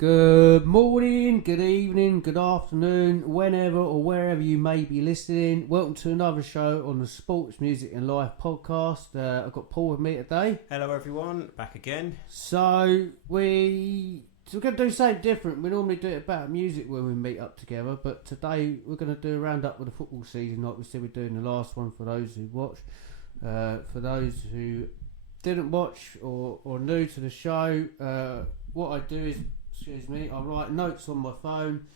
Good morning, good evening, good afternoon, whenever or wherever you may be listening. Welcome to another show on the Sports, Music and Life podcast. I've got Paul with me today. Hello everyone, back again. So we're going to do something different. We normally do it about music when we meet up together, but today we're going to do a roundup with the football season like we said we're doing the last one for those who watched. For those who didn't watch or new to the show, what I do is I write notes on my phone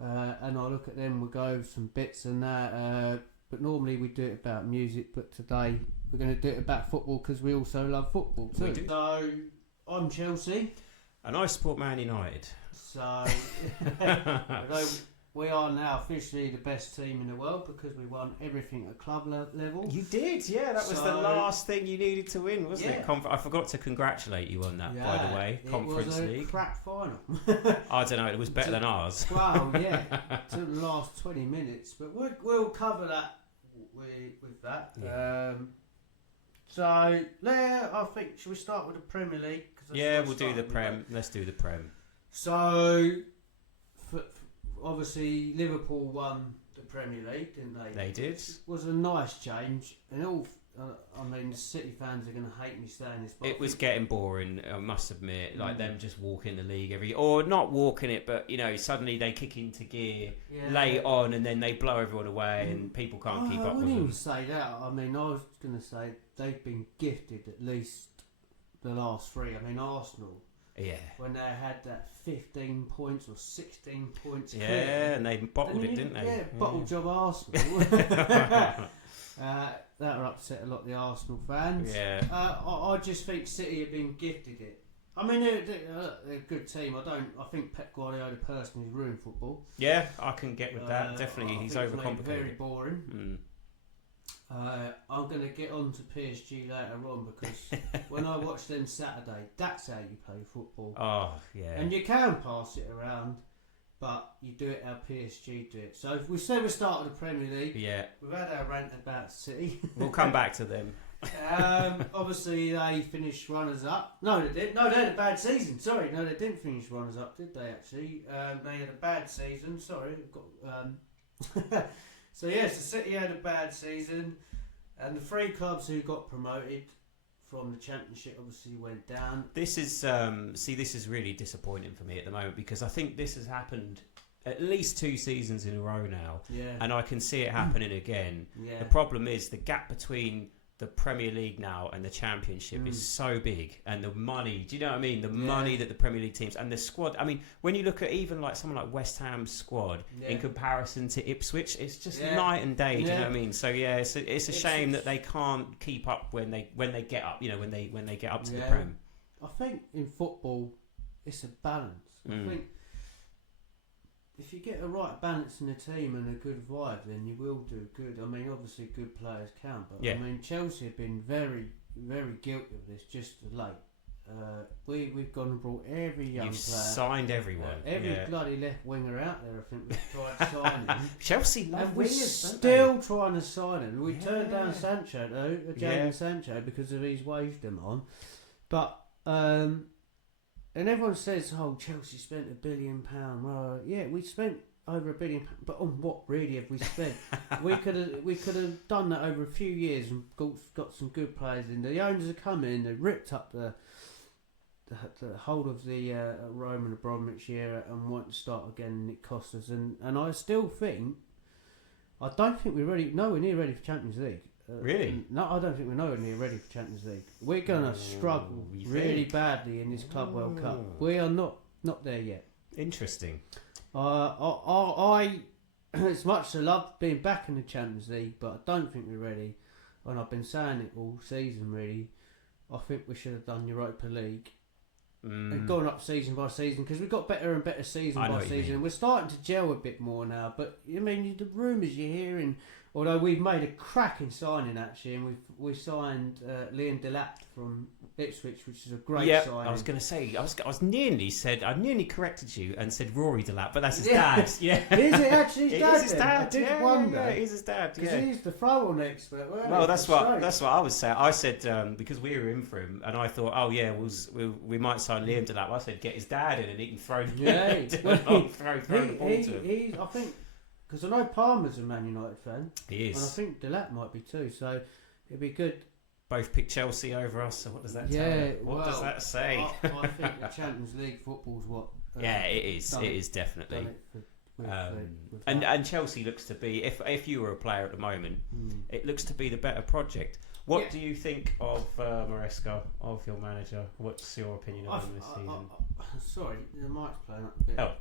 and I look at them, we go over some bits and that, but normally we do it about music, but today we're going to do it about football because we also love football too. We do. So I'm Chelsea. And I support Man United. So although we are now officially the best team in the world because we won everything at club level. You did, yeah. That was the last thing you needed to win, wasn't it? I forgot to congratulate you on that, by the way. Conference League. It was a crack final. I don't know, it was better than ours. Well, yeah, to the last 20 minutes. But we'll cover that with that. Yeah. So, there, I think, should we start with the Premier League? Yeah, we'll do the Prem. Let's do the Prem. So, obviously, Liverpool won the Premier League, didn't they? They did. It was a nice change. And the City fans are going to hate me saying this. But It was getting boring, I must admit. Like them just walking the league or not walking it, but suddenly they kick into gear late on, and then they blow everyone away, and people can't keep up with them. I wouldn't even say that. I mean, I was going to say they've been gifted at least the last three. I mean, Arsenal. Yeah. When they had that 15 points or 16 points. Yeah, clear, and they bottled it, didn't they? Yeah, bottle job Arsenal. That upset a lot of the Arsenal fans. Yeah. I just think City have been gifted it. I mean, they're a good team. I think Pep Guardiola personally ruined football. Yeah, I can get with that. Definitely, he's overcomplicated. Very boring. I'm going to get on to PSG later on because when I watch them Saturday, that's how you play football. Oh, yeah. And you can pass it around, but you do it how PSG do it. So if we say we started the Premier League, we've had our rant about City. We'll come back to them. Obviously, they finished runners-up. No, they didn't. No, they had a bad season. Sorry, no, they didn't finish runners-up, did they, actually? They had a bad season. Sorry. So, yes, the City had a bad season, and the three clubs who got promoted from the Championship obviously went down. This is this is really disappointing for me at the moment because I think this has happened at least 2 seasons in a row now, and I can see it happening again. Yeah. The problem is the gap between the Premier League now and the Championship is so big, and the money, do you know what I mean? The money that the Premier League teams and the squad, I mean, when you look at even like someone like West Ham's squad in comparison to Ipswich, it's just night and day, do you know what I mean? So yeah, it's a shame that they can't keep up when they get up, when they get up to the Prem. I think in football it's a balance. I think if you get a right balance in the team and a good vibe, then you will do good. I mean, obviously good players count, but I mean, Chelsea have been very, very guilty of this just of late. We've gone and brought every young player. You've signed everyone. Every bloody left winger out there, I think we've tried signing. Chelsea love and we're wingers, still trying to sign him. We turned down Sancho, though, Jadon Sancho, because of his wage demand. But, and everyone says, Chelsea spent £1 billion. Well, yeah, we spent over £1 billion, but on what really have we spent? we could have done that over a few years and got some good players in. The owners have come in, they ripped up the whole of the Roman Abramovich era and want to start again, and it cost us. And I still think, I don't think we're nowhere near ready for Champions League. Really? No, I don't think we're nowhere near ready for Champions League. We're going to struggle really badly in this Club World Cup. We are not there yet. Interesting. I as much as I love being back in the Champions League, but I don't think we're ready. And I've been saying it all season, really. I think we should have done Europa League and gone up season by season because we've got better and better season by season. And we're starting to gel a bit more now. But I mean, the rumours you're hearing. Although we've made a cracking signing actually, and we signed Liam Delap from Ipswich, which is a great yeah, signing. I was going to say, I nearly corrected you and said Rory Delap, but that's his dad. Yeah, is it actually his dad? It is his dad. I did yeah, wonder. Yeah, he's his dad. Because Yeah. he's the throw-on expert. Well, that's what I was saying. I said because we were in for him, and I thought, oh yeah, we might sign Liam Delap. I said get his dad in, and he can throw throw the ball to him. I think because I know Palmer's a Man United fan. He is, and I think Delap might be too. So it'd be good. Both pick Chelsea over us, so what does that tell you? What does that say? I think the Champions League football's what... yeah, it is. It is definitely. And Chelsea looks to be, if you were a player at the moment, it looks to be the better project. What do you think of Maresca, of your manager? What's your opinion of him this season? Sorry, the mic's playing up a bit. Oh.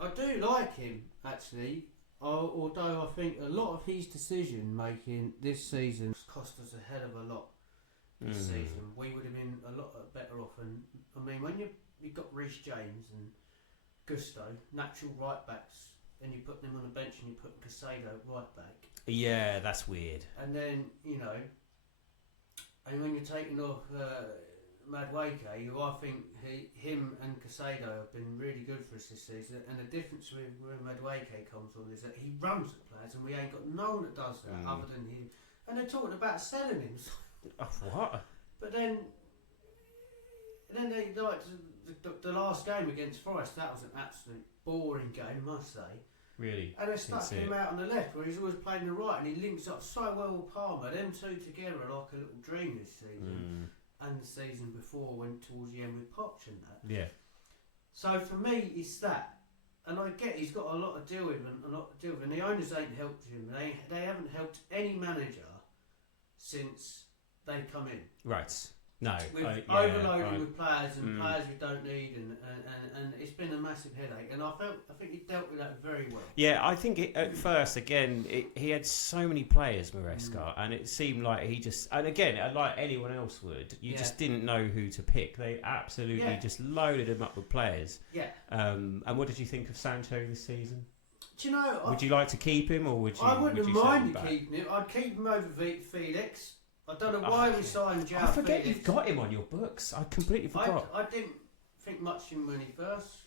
I do like him, actually. Although I think a lot of his decision making this season cost us a hell of a lot. This season, we would have been a lot better off. And I mean, when you've got Reece James and Gusto, natural right backs, and you put them on the bench and you put Casado right back. Yeah, that's weird. And then and when you're taking off Madueke, who I think him and Casado have been really good for us this season, and the difference with where Madueke comes on is that he runs at players, and we ain't got no one that does that other than him. And they're talking about selling him. What? But then they like the last game against Forest. That was an absolute boring game, I must say. Really? And they stuck him out on the left, where he's always playing the right, and he links up so well with Palmer. Them two together are like a little dream this season, and the season before went towards the end with Poch and that. Yeah. So for me, it's that. And I get he's got a lot to deal with, and the owners ain't helped him. They haven't helped any manager since they come in. Right. No. We've overloaded with players and players we don't need, and it's been a massive headache. And I think he dealt with that very well. Yeah, I think at first, again, he had so many players, Maresca, and it seemed like he just, and again, like anyone else would, you just didn't know who to pick. They absolutely just loaded him up with players. Yeah. And what did you think of Sancho this season? Do you know? Would you like to keep him, or would you? I wouldn't mind keeping him. I'd keep him over Felix. I don't know why we signed João Felix. I forget you've got him on your books. I completely forgot. I didn't think much of him when he first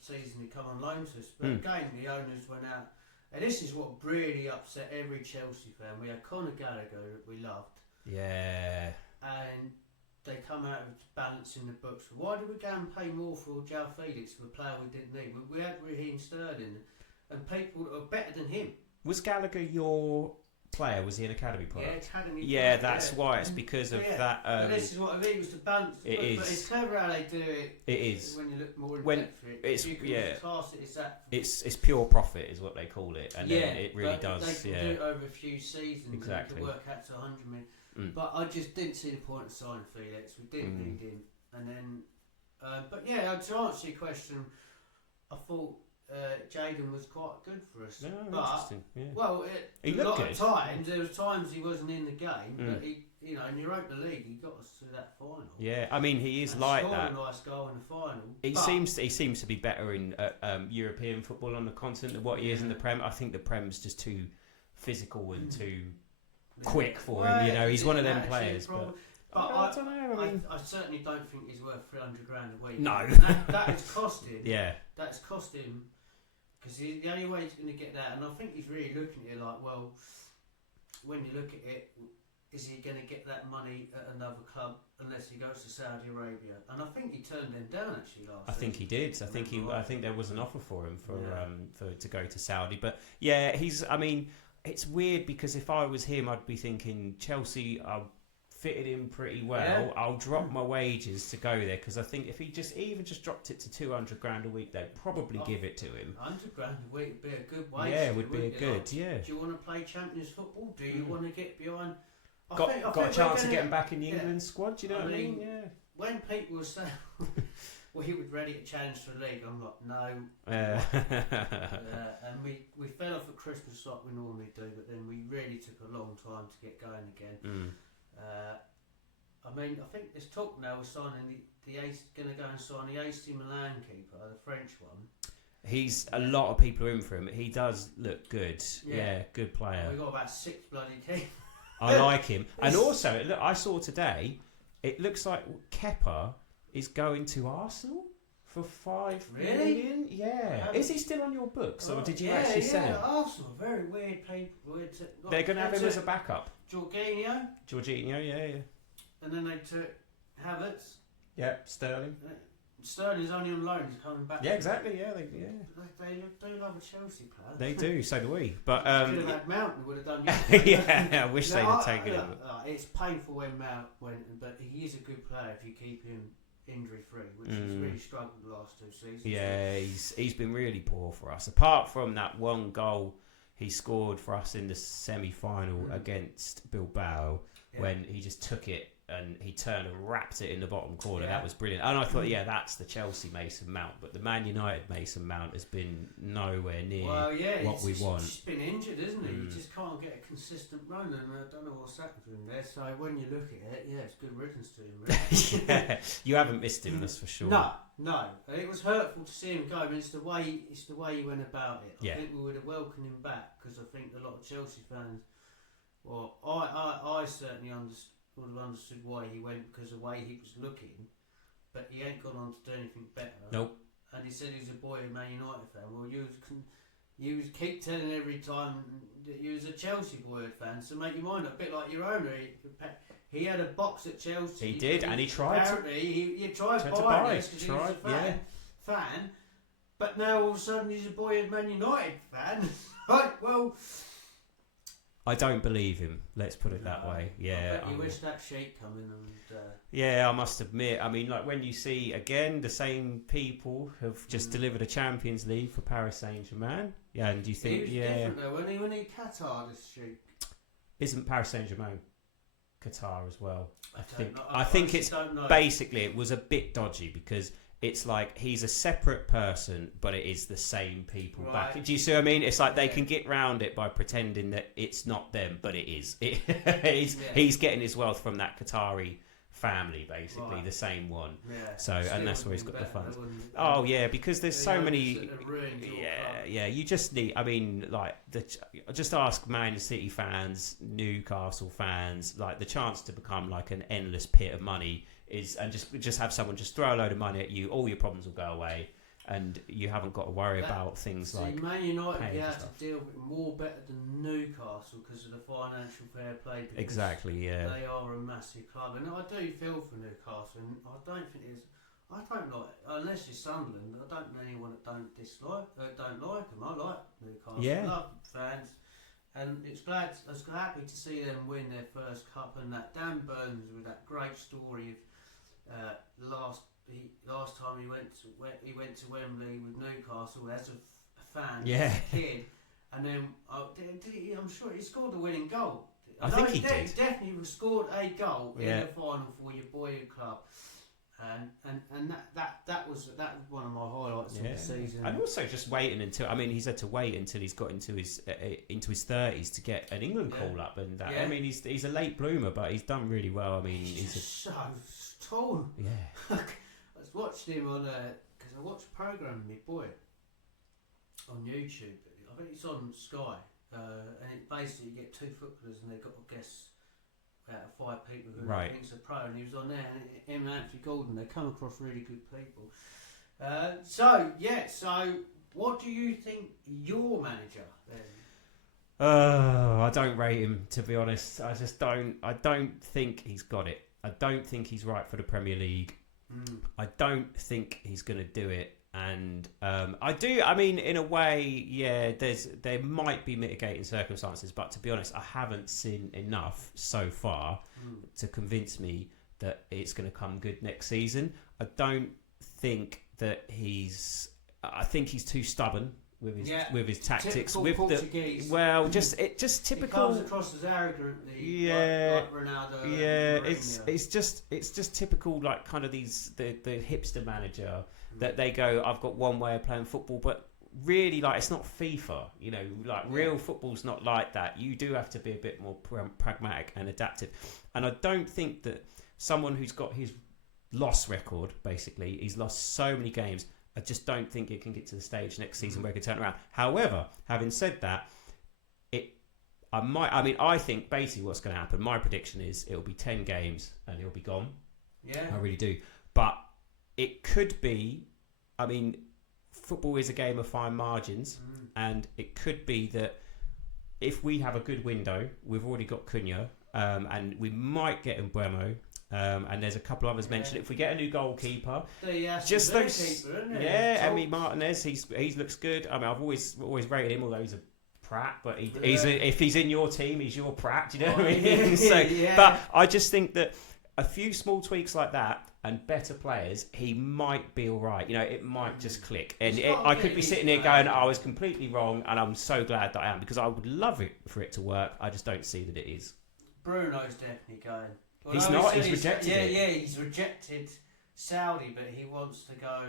season he come on loan to us, but again the owners went out, and this is what really upset every Chelsea fan. We had Conor Gallagher that we loved. Yeah. And they come out of balancing the books. Why did we go and pay more for João Felix for a player we didn't need? We had Raheem Sterling and people that are better than him. Was Gallagher your player? Was he an academy player? Yeah, academy. Yeah, that's why. It's because of that. This is what I mean. Was the balance. But it's clever how they do it. It is. When you look more in depth for it. It's class it is that. It's pure profit, is what they call it, and then it really does. They can do it over a few seasons. Exactly. And work out to 100 million. But I just didn't see the point of signing Felix. We didn't need him, and then. But yeah, to answer your question, I thought. Jadon was quite good for us, interesting. Yeah. Well, he a lot good. of times there was times he wasn't in the game, but he, in Europa League, he got us to that final. Yeah, I mean he is like that. A nice goal in the final. He seems to be better in European football on the continent than what he is in the Prem. I think the Prem's just too physical and too quick for him. He's one of them players. But I don't know. I certainly don't think he's worth $300,000 a week. No, that has cost him. Yeah, that's cost him. Because the only way he's going to get that, and I think he's really looking at it like, well, when you look at it, is he going to get that money at another club unless he goes to Saudi Arabia? And I think he turned them down actually last. I think he did. I think there was an offer for him for to go to Saudi. But yeah, I mean, it's weird because if I was him, I'd be thinking Chelsea are fitted in pretty well. Yeah. I'll drop my wages to go there because I think if he even just dropped it to $200,000 a week, they'd probably give it to him. $100,000 a week would be a good wage. Yeah, it would be good. Yeah. Do you want to play Champions football? Do you want to get behind? Got a chance of getting back in the England squad. Do you know what I mean? Yeah. When people were saying, "Well, he was ready to challenge for the league," I'm like, no. And we fell off at Christmas like we normally do, but then we really took a long time to get going again. I mean, I think there's talk now we're signing going to go and sign the AC Milan keeper, the French one. A lot of people are in for him. He does look good. Yeah, good player. We've got about 6 bloody keepers. I like him. And also, look, I saw today, it looks like Kepa is going to Arsenal for 5 Really? million. Yeah. Is he still on your books, or did you actually sell him? Arsenal, very weird people. They're going to have him as a backup. Jorginho, yeah. and then they took Havertz. Yeah, Sterling. Sterling's only on loan. He's coming back. Yeah, exactly. Yeah, they do love a Chelsea player. They do. So do we. But could have had Mount. We would have done. Yeah, I wish they'd have taken him. It's painful when Mount went, but he is a good player if you keep him injury free, which he's really struggled the last 2 seasons. Yeah, he's been really poor for us. Apart from that one goal he scored for us in the semi-final against Bilbao, when he just took it and he turned and wrapped it in the bottom corner. That was brilliant. And I thought, that's the Chelsea Mason Mount. But the Man United Mason Mount has been nowhere near what we want. He's been injured, isn't he? You just can't get a consistent run, and I don't know what's happened to him there. So when you look at it, it's good riddance to him, really. Yeah, you haven't missed him, that's for sure. No. It was hurtful to see him go, but it's the way he went about it. I think we would have welcomed him back, because I think a lot of Chelsea fans, well, I certainly would have understood why he went, because of the way he was looking, but he ain't gone on to do anything better. Nope. And he said he was a boy Man United fan. Well, you keep telling every time that you was a Chelsea boy fan, so make your mind up. A bit like your owner. He had a box at Chelsea. He did, and he tried to. He tried to buy it because he was a fan. But now all of a sudden he's a boy Man United fan. Right, well, I don't believe him. Let's put it that way. Yeah. I bet you wish that Sheikh come in and. Yeah, I must admit. I mean, like when you see again the same people have just delivered a Champions League for Paris Saint-Germain. Yeah, and you think, he was different though, when he Qatar, this Sheikh. Isn't Paris Saint-Germain Qatar as well? I think it's basically it was a bit dodgy because. It's like he's a separate person, but it is the same people back. Do you see what I mean? It's like they can get round it by pretending that it's not them, but it is. He's getting his wealth from that Qatari family, basically, the same one. Yeah. So, and that's where he's got the funds. Oh yeah, because there's so many. Yeah. You just need. I mean, like just ask Man City fans, Newcastle fans, like the chance to become like an endless pit of money. And just have someone just throw a load of money at you, all your problems will go away, and you haven't got to worry about things like Man United have to deal with it more better than Newcastle because of the financial fair play. Exactly, yeah. They are a massive club, and I do feel for Newcastle, and I don't think I don't like, unless you're Sunderland, I don't know anyone that don't like them. I like Newcastle. I love fans. And I was happy to see them win their first cup, and that Dan Burns with that great story of last time he went to Wembley with Newcastle as a fan, as a kid, and then I'm sure he scored the winning goal. I think he did. He definitely scored a goal in the final for your boyhood club. And that was one of my highlights of the season. And also just waiting until he's had to wait until he's got into his 30s to get an England call up, and that I mean he's a late bloomer, but he's done really well. I mean he's so tall. Yeah. I watched him on because I watched a program with my boy on YouTube. I think it's on Sky, and it basically you get 2 footballers and they've got to guess. Out of 5 people who thinks a pro, and he was on there, and him and Anthony Gordon, they come across really good people. So what do you think your manager then? I don't rate him, to be honest. I just don't. I don't think he's got it. I don't think he's right for the Premier League. I don't think he's going to do it. And I do. I mean, in a way, there might be mitigating circumstances, but to be honest, I haven't seen enough so far to convince me that it's going to come good next season. I don't think that he's. I think he's too stubborn with his tactics. With Portuguese. Just typical. He comes across as arrogantly, like Ronaldo. Yeah, it's just typical, like kind of the hipster manager. That they go, I've got one way of playing football, but really, like, it's not FIFA, like real football's not like that. You do have to be a bit more pragmatic and adaptive. And I don't think that someone who's got his loss record, basically, he's lost so many games, I just don't think it can get to the stage next season where it can turn around. However, having said that, I think basically what's going to happen, my prediction is it'll be 10 games and he'll be gone. Yeah. I really do. But it could be, I mean, football is a game of fine margins, and it could be that if we have a good window, we've already got Cunha, and we might get Mbeumo, and there's a couple others mentioned. If we get a new goalkeeper, just those, Emi Martinez, he looks good. I mean, I've always rated him, although he's a prat, but if he's in your team, he's your prat. Do you know what I mean? But I just think that a few small tweaks like that and better players, he might be all right. You know, it might just click. And I could be sitting here going, I was completely wrong, and I'm so glad that I am, because I would love it for it to work. I just don't see that it is. Bruno's definitely going. Well, he's not. He's rejected it. Yeah, he's rejected Saudi, but he wants to go.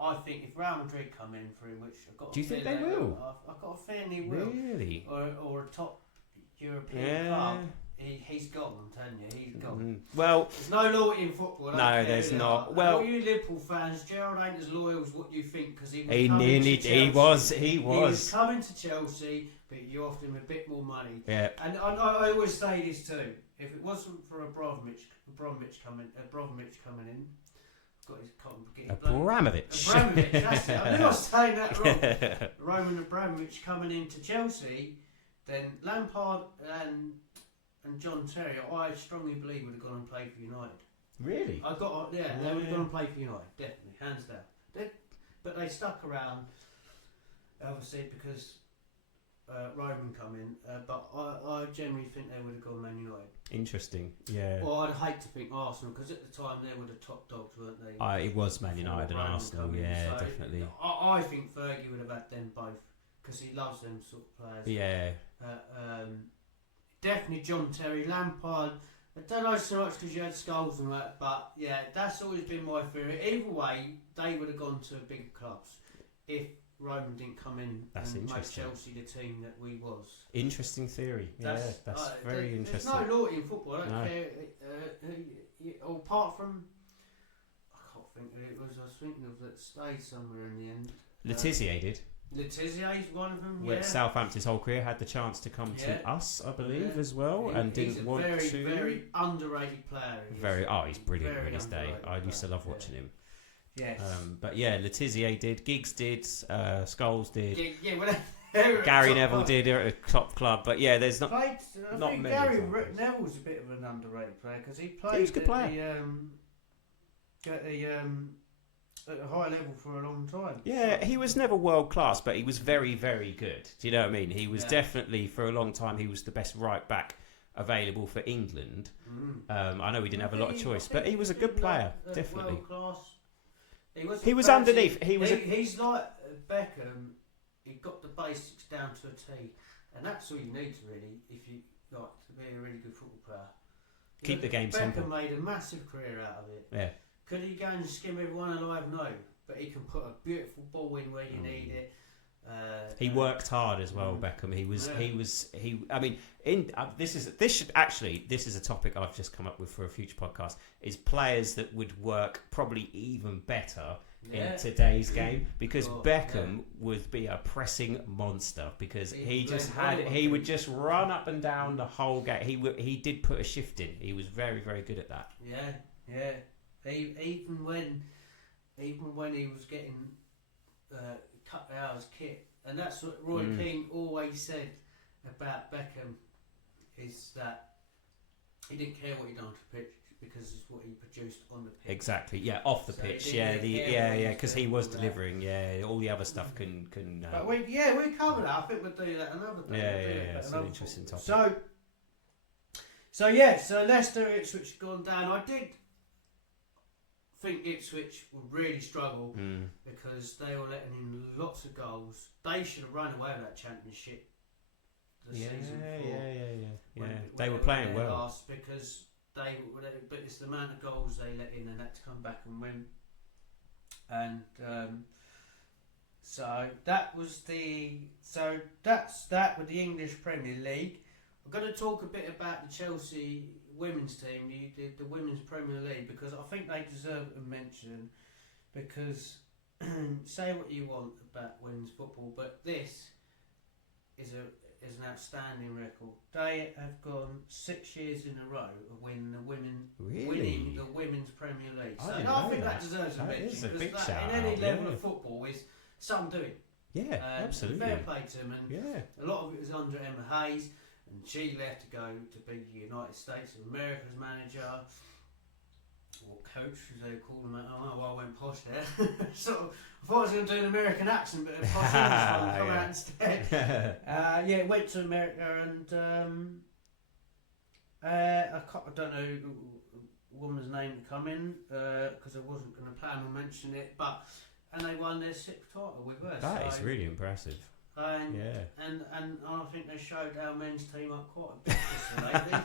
I think if Real Madrid come in for him, which I've got. Do you think they will? I've got a feeling he will. Really? Or a top European club. He's gone, I'm telling you, he's gone. Well, there's no loyalty in football. No, there's not. Well, all you Liverpool fans, Gerrard ain't as loyal as what you think, because he was coming to Chelsea, but you offered him a bit more money. Yeah. And I always say this too: if it wasn't for Abramovich coming in. Abramovich. That's it. I knew I was saying that wrong. Roman Abramovich coming into Chelsea, then Lampard and John Terry, I strongly believe would have gone and played for United. Really? They would have gone and played for United, definitely, hands down. But they stuck around, obviously, because Roman come in. But I generally think they would have gone Man United. Interesting, yeah. Well, I'd hate to think Arsenal, because at the time they were the top dogs, weren't they? It was Man United and Arsenal, yeah, so definitely. I think Fergie would have had them both, because he loves them sort of players. Yeah. Definitely John Terry, Lampard. I don't know so much because you had Scholes and that, but yeah, that's always been my theory. Either way, they would have gone to bigger clubs if Roman didn't come in and make Chelsea the team that we was. Interesting theory. That's very interesting. There's no loyalty in football. I don't care. Apart from, I can't think who it was. I was thinking of that stayed somewhere in the end. Letizia did. Letizier's one of them. With Southampton's whole career, had the chance to come to us, I believe, as well, and didn't want to. He's a very underrated player. He's brilliant in his day. I used to love watching him. Yes. But yeah, Letizia did, Giggs did, Scholes did. Gary Neville did at a top club, but yeah, there's not. I think Gary Neville's a bit of an underrated player, because he played. He was a good player. At a high level for a long time. Yeah, he was never world class, but he was very, very good. Do you know what I mean? He was definitely, for a long time, he was the best right back available for England. I know we didn't have a lot of choice, but he was a good player, definitely. World class. He was underneath. He's like Beckham. He got the basics down to a T, and that's all you need really if you like to be a really good football player. Keep the game simple. Beckham made a massive career out of it. Yeah. Could he go and skim everyone alive? No, but he can put a beautiful ball in where you need it. He worked hard as well, Beckham. I mean, this is a topic I've just come up with for a future podcast. Is players that would work probably even better in today's game, because Beckham would be a pressing monster, because he would just run up and down the whole game. He did put a shift in. He was very, very good at that. Yeah. Even when he was getting cut out of his kit, and that's what Roy Keane always said about Beckham, is that he didn't care what he done on the pitch, because it's what he produced on the pitch. Exactly, yeah, off the pitch, because he was delivering, all the other stuff can. But we covered that. I think we'll do that another day. It's an interesting topic. So Leicester, Ipswich have gone down. I did think Ipswich would really struggle because they were letting in lots of goals. They should have run away with that championship the season before. They were playing well. Last, because but it's the amount of goals they let in and had to come back and win. And that's that with the English Premier League. I'm going to talk a bit about the Chelsea women's team, the Women's Premier League, because I think they deserve a mention, because say what you want about women's football, but this is is an outstanding record. They have gone 6 years in a row of winning the women's Premier League. So I think that deserves a mention, because in any level of football is some doing. Yeah, absolutely. Fair play to them, and a lot of it was under Emma Hayes, and she left to go to be the United States of America's manager. Or coach, as they call them. I went posh there. Sort of, I thought I was going to do an American accent, but a posh English one come out instead. Went to America, and I don't know the woman's name to come in, because I wasn't going to plan on mentioning it, and they won their 6th title with us. That is really impressive. And I think they showed our men's team up quite a bit this lately.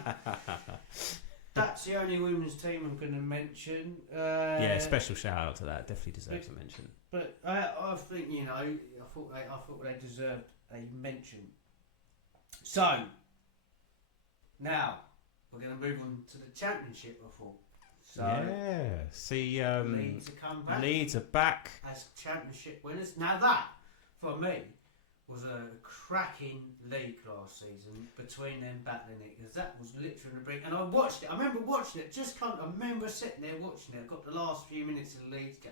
That's the only women's team I'm going to mention. Special shout out to that. Definitely deserves a mention. But I think, I thought they deserved a mention. So now we're going to move on to the Championship. I thought. So Leeds are come back. Leeds are back as Championship winners. Now that, for me, was a cracking league last season between them battling it, because that was literally a brink. And I watched it. I remember watching it. I remember sitting there watching it. I got the last few minutes of the Leeds game.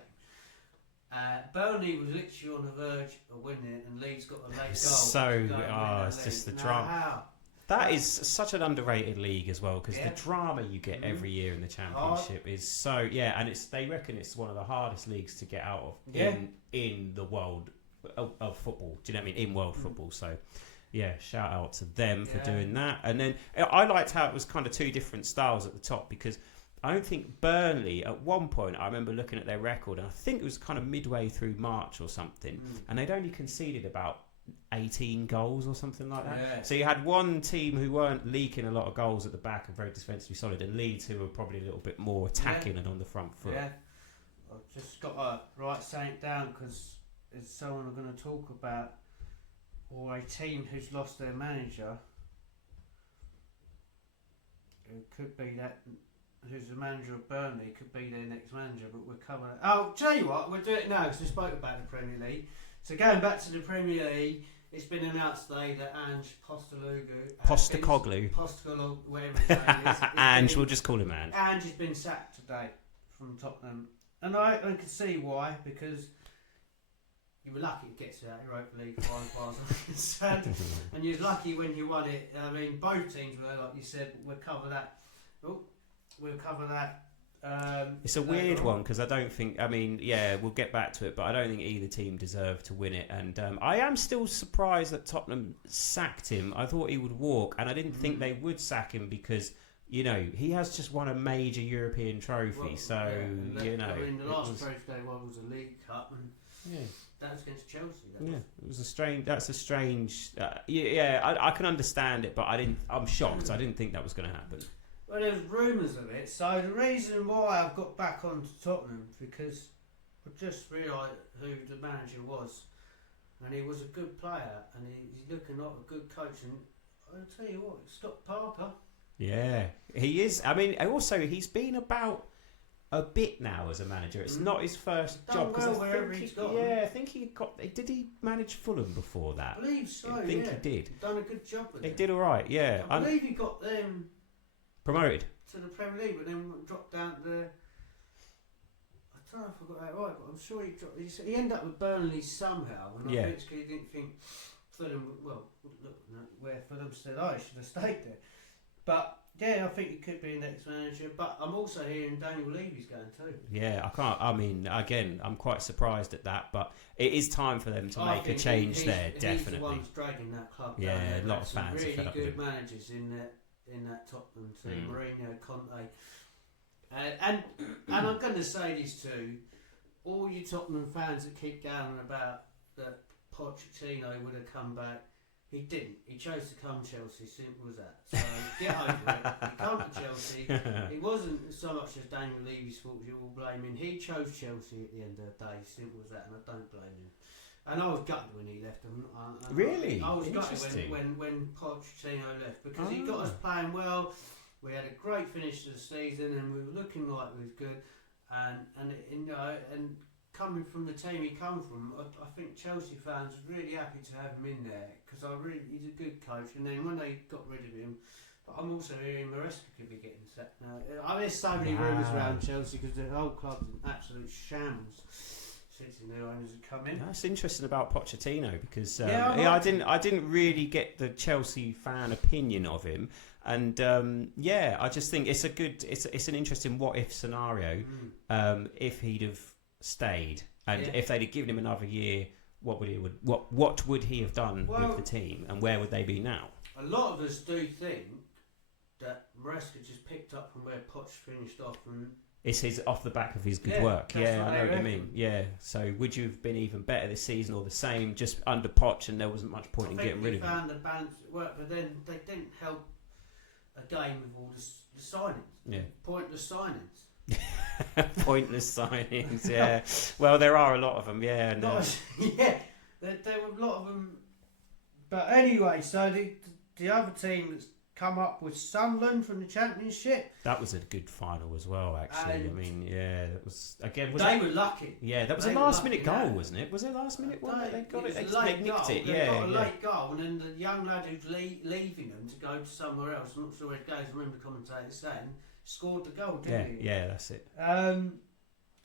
Burnley was literally on the verge of winning it, and Leeds got a late goal. It's just the drama. That is such an underrated league as well, because the drama you get every year in the Championship is so and they reckon it's one of the hardest leagues to get out of in the world of football. Do you know what I mean? In world football. So shout out to them for doing that. And then I liked how it was kind of two different styles at the top, because I don't think Burnley, at one point, I remember looking at their record, and I think it was kind of midway through March or something, and they'd only conceded about 18 goals or something like that. So you had one team who weren't leaking a lot of goals at the back and very defensively solid, and Leeds who were probably a little bit more attacking and on the front foot. I've just got to write something down, because it's someone I'm going to talk about, or a team who's lost their manager. It could be that who's the manager of Burnley, could be their next manager, but we're covering it. Oh, tell you what, we'll do it now, because we spoke about the Premier League. So going back to the Premier League, it's been announced today that Ange Postecoglou, whatever his name is. Ange, we'll just call him Ange. Ange has been sacked today from Tottenham. And I can see why, because you were lucky to get to that Europa League final, and you was lucky when you won it. I mean, both teams were, like you said, we'll cover that. It's a weird one, because I don't think, we'll get back to it, but I don't think either team deserved to win it. And I am still surprised that Tottenham sacked him. I thought he would walk, and I didn't think they would sack him, because he has just won a major European trophy. The last trophy they won was a League Cup, and that was against Chelsea. It was a strange. That's a strange. I can understand it, but I'm shocked. I didn't think that was going to happen. Well, there's rumours of it. So the reason why I've got back onto Tottenham, because I just realised who the manager was, and he was a good player, and he's looking like a good coach. And I'll tell you what, Scott Parker. Yeah, he is. I mean, also he's been about a bit now as a manager. It's not his first job. Well, wherever he's gone. Yeah, I think he got. Did he manage Fulham before that? I believe so. I think he did. He's done a good job with it. He did all right. Yeah, I believe he got them promoted to the Premier League, but then dropped down to the. I don't know if I got that right, but I'm sure he dropped. He ended up with Burnley somehow, and I literally didn't think Fulham. Well, look where Fulham said, "I should have stayed there." But I think he could be the next manager. But I'm also hearing Daniel Levy's going too. Yeah, I can't. I mean, again, I'm quite surprised at that, but it is time for them to make a change there. Definitely, he's the one who's dragging that club. Yeah, a lot of fans really are fed up with him. Good managers in that Tottenham team, Mourinho, Conte, and I'm going to say this too: all you Tottenham fans that keep going on about that Pochettino would have come back. He didn't. He chose to come to Chelsea. Simple as that. So get over it. He came to Chelsea. It wasn't so much as Daniel Levy's fault. You all blame him. He chose Chelsea at the end of the day. Simple as that, and I don't blame him. And I was gutted when he left. Really? I was gutted when Pochettino left, because he got us playing well. We had a great finish to the season, and we were looking like we was good. And coming from the team he come from, I think Chelsea fans are really happy to have him in there because he's a good coach. And then when they got rid of him, but I'm also hearing Maresca could be getting sacked now. I mean, there's so many rumours around Chelsea because the whole club's an absolute shambles since the new owners have come in. That's interesting about Pochettino because I didn't really get the Chelsea fan opinion of him, and I just think it's an interesting what if scenario. If he'd have stayed and if they'd have given him another year, what would he have done with the team, and where would they be now? A lot of us do think that Maresca just picked up from where Poch finished off, and it's his off the back of his good work. Yeah, I know what you mean. Yeah, so would you have been even better this season or the same just under Poch, and there wasn't much point in getting rid of him? I think they found the balance at work, but then they didn't help a game with all the signings. Yeah, pointless signings. Pointless signings. Yeah. Well, there are a lot of them. Yeah. There were a lot of them. But anyway, so the other team that's come up with Sunderland from the Championship. That was a good final as well, actually. And I mean, yeah, that was again. They were lucky. Yeah, that was a last-minute goal, wasn't it? Was it a last-minute one? They got it. They nicked it. They got a late goal, and then the young lad who's leaving them to go to somewhere else. I'm not sure where it goes. I remember the commentator saying scored the goal, didn't he? Yeah, that's it.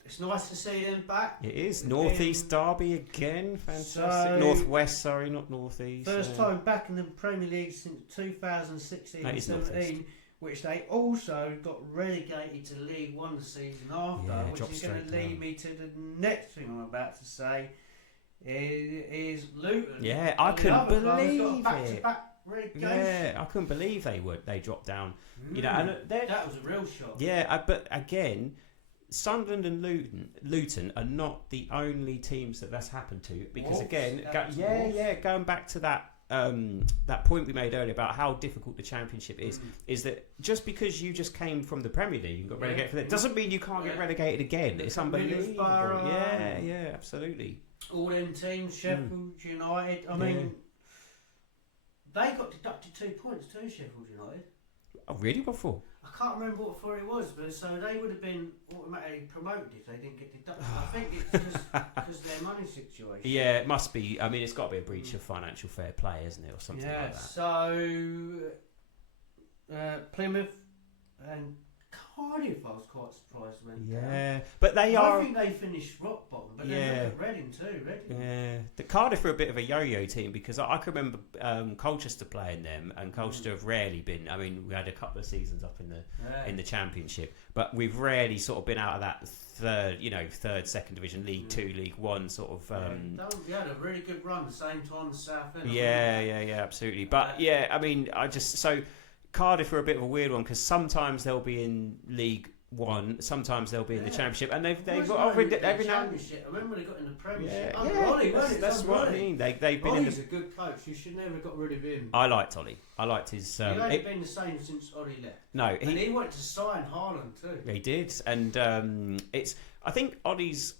It's nice to see them back. It is. North-East derby again. Fantastic. North-West, sorry, not North-East. First time back in the Premier League since 2016-17, which they also got relegated to League One the season after, which is going to lead me to the next thing I'm about to say, is Luton. Yeah, I couldn't believe it. Back-to-back relegation. Yeah, I couldn't believe they dropped down. You know, and that was a real shock. Yeah, but again, Sunderland and Luton are not the only teams that's happened to, because going back to that that point we made earlier about how difficult the Championship is that just because you just came from the Premier League and got relegated for that doesn't mean you can't get relegated again. It's unbelievable. Yeah, absolutely. All them teams, Sheffield United. I mean, they got deducted 2 points too, Sheffield United. Oh, really? What for? I can't remember what for it was, but so they would have been automatically promoted if they didn't get deducted. I think it's because of their money situation. Yeah, it must be. I mean, it's got to be a breach of financial fair play, isn't it, or something like that? So Plymouth and Cardiff, I was quite surprised when. Yeah, but I think they finished rock bottom, but then look at Reading too. Yeah, the Cardiff are a bit of a yo-yo team because I can remember Colchester playing them, and Colchester have rarely been. I mean, we had a couple of seasons up in the Championship, but we've rarely sort of been out of that third, second division, League Two, League One sort of. We had a really good run the same time as Southend. Yeah, absolutely. But I mean, Cardiff are a bit of a weird one because sometimes they'll be in League One, sometimes they'll be in the Championship, and they've got every now. I remember they got in the Premiership. Ollie, that's what I mean. They've been. Ollie's a good coach. You should never have got rid of him. I liked Ollie. I liked his. He ain't been the same since Ollie left. No, he wanted to sign Haaland too. He did, and I think Ollie's.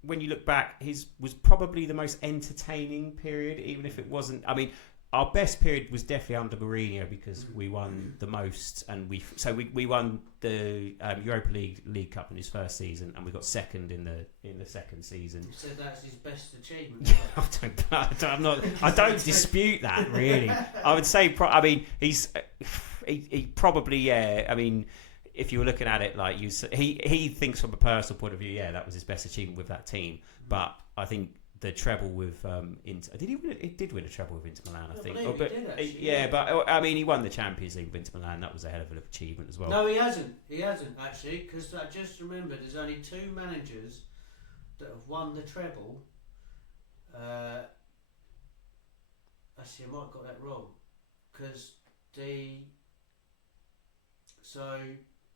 When you look back, his was probably the most entertaining period, even if it wasn't. I mean, our best period was definitely under Mourinho because we won the most, and we won the Europa League Cup in his first season, and we got second in the second season. You said that's his best achievement. I don't dispute that really. I would say, he probably I mean, if you were looking at it like he thinks from a personal point of view, that was his best achievement with that team. But I think the treble with Inter, did he win? He did win a treble with Inter Milan, I think. But I mean, he won the Champions League with Inter Milan. That was a hell of an achievement as well. No, he hasn't. He hasn't actually, because I just remembered there's only 2 managers that have won the treble. Actually, I might have got that wrong, because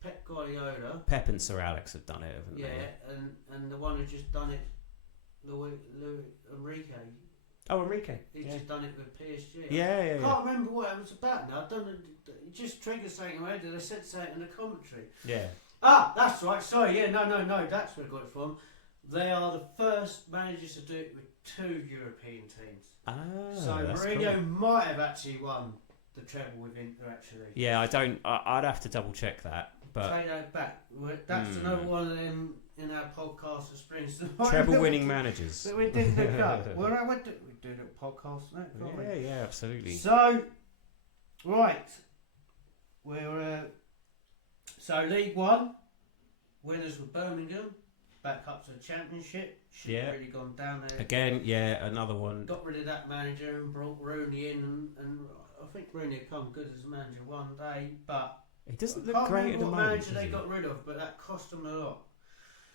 Pep Guardiola, Pep and Sir Alex have done it, haven't they? Yeah, and the one who just done it, Enrique. Oh, Enrique. He's just done it with PSG. Yeah. I can't remember what it was about now. I don't know. It just triggered something in my head. They said something in the commentary. Yeah. Ah, that's right. Sorry. Yeah, no. That's where I got it from. They are the first managers to do it with 2 European teams. Ah, so Mourinho might have actually won the treble with Inter, actually. Yeah, I'd have to double check that. But take that back. That's another one of them in our podcast of Springs. Treble-winning managers. That we didn't look up. Well, we did a podcast on that, can't we? Yeah, absolutely. So, right. We're... so, League One. Winners were Birmingham. Back up to the Championship. Should have really gone down there. Again, another one. Got rid of that manager and brought Rooney in, and I think Rooney had come good as a manager one day, but he doesn't look great at the moment. Manager they got rid of, but that cost them a lot.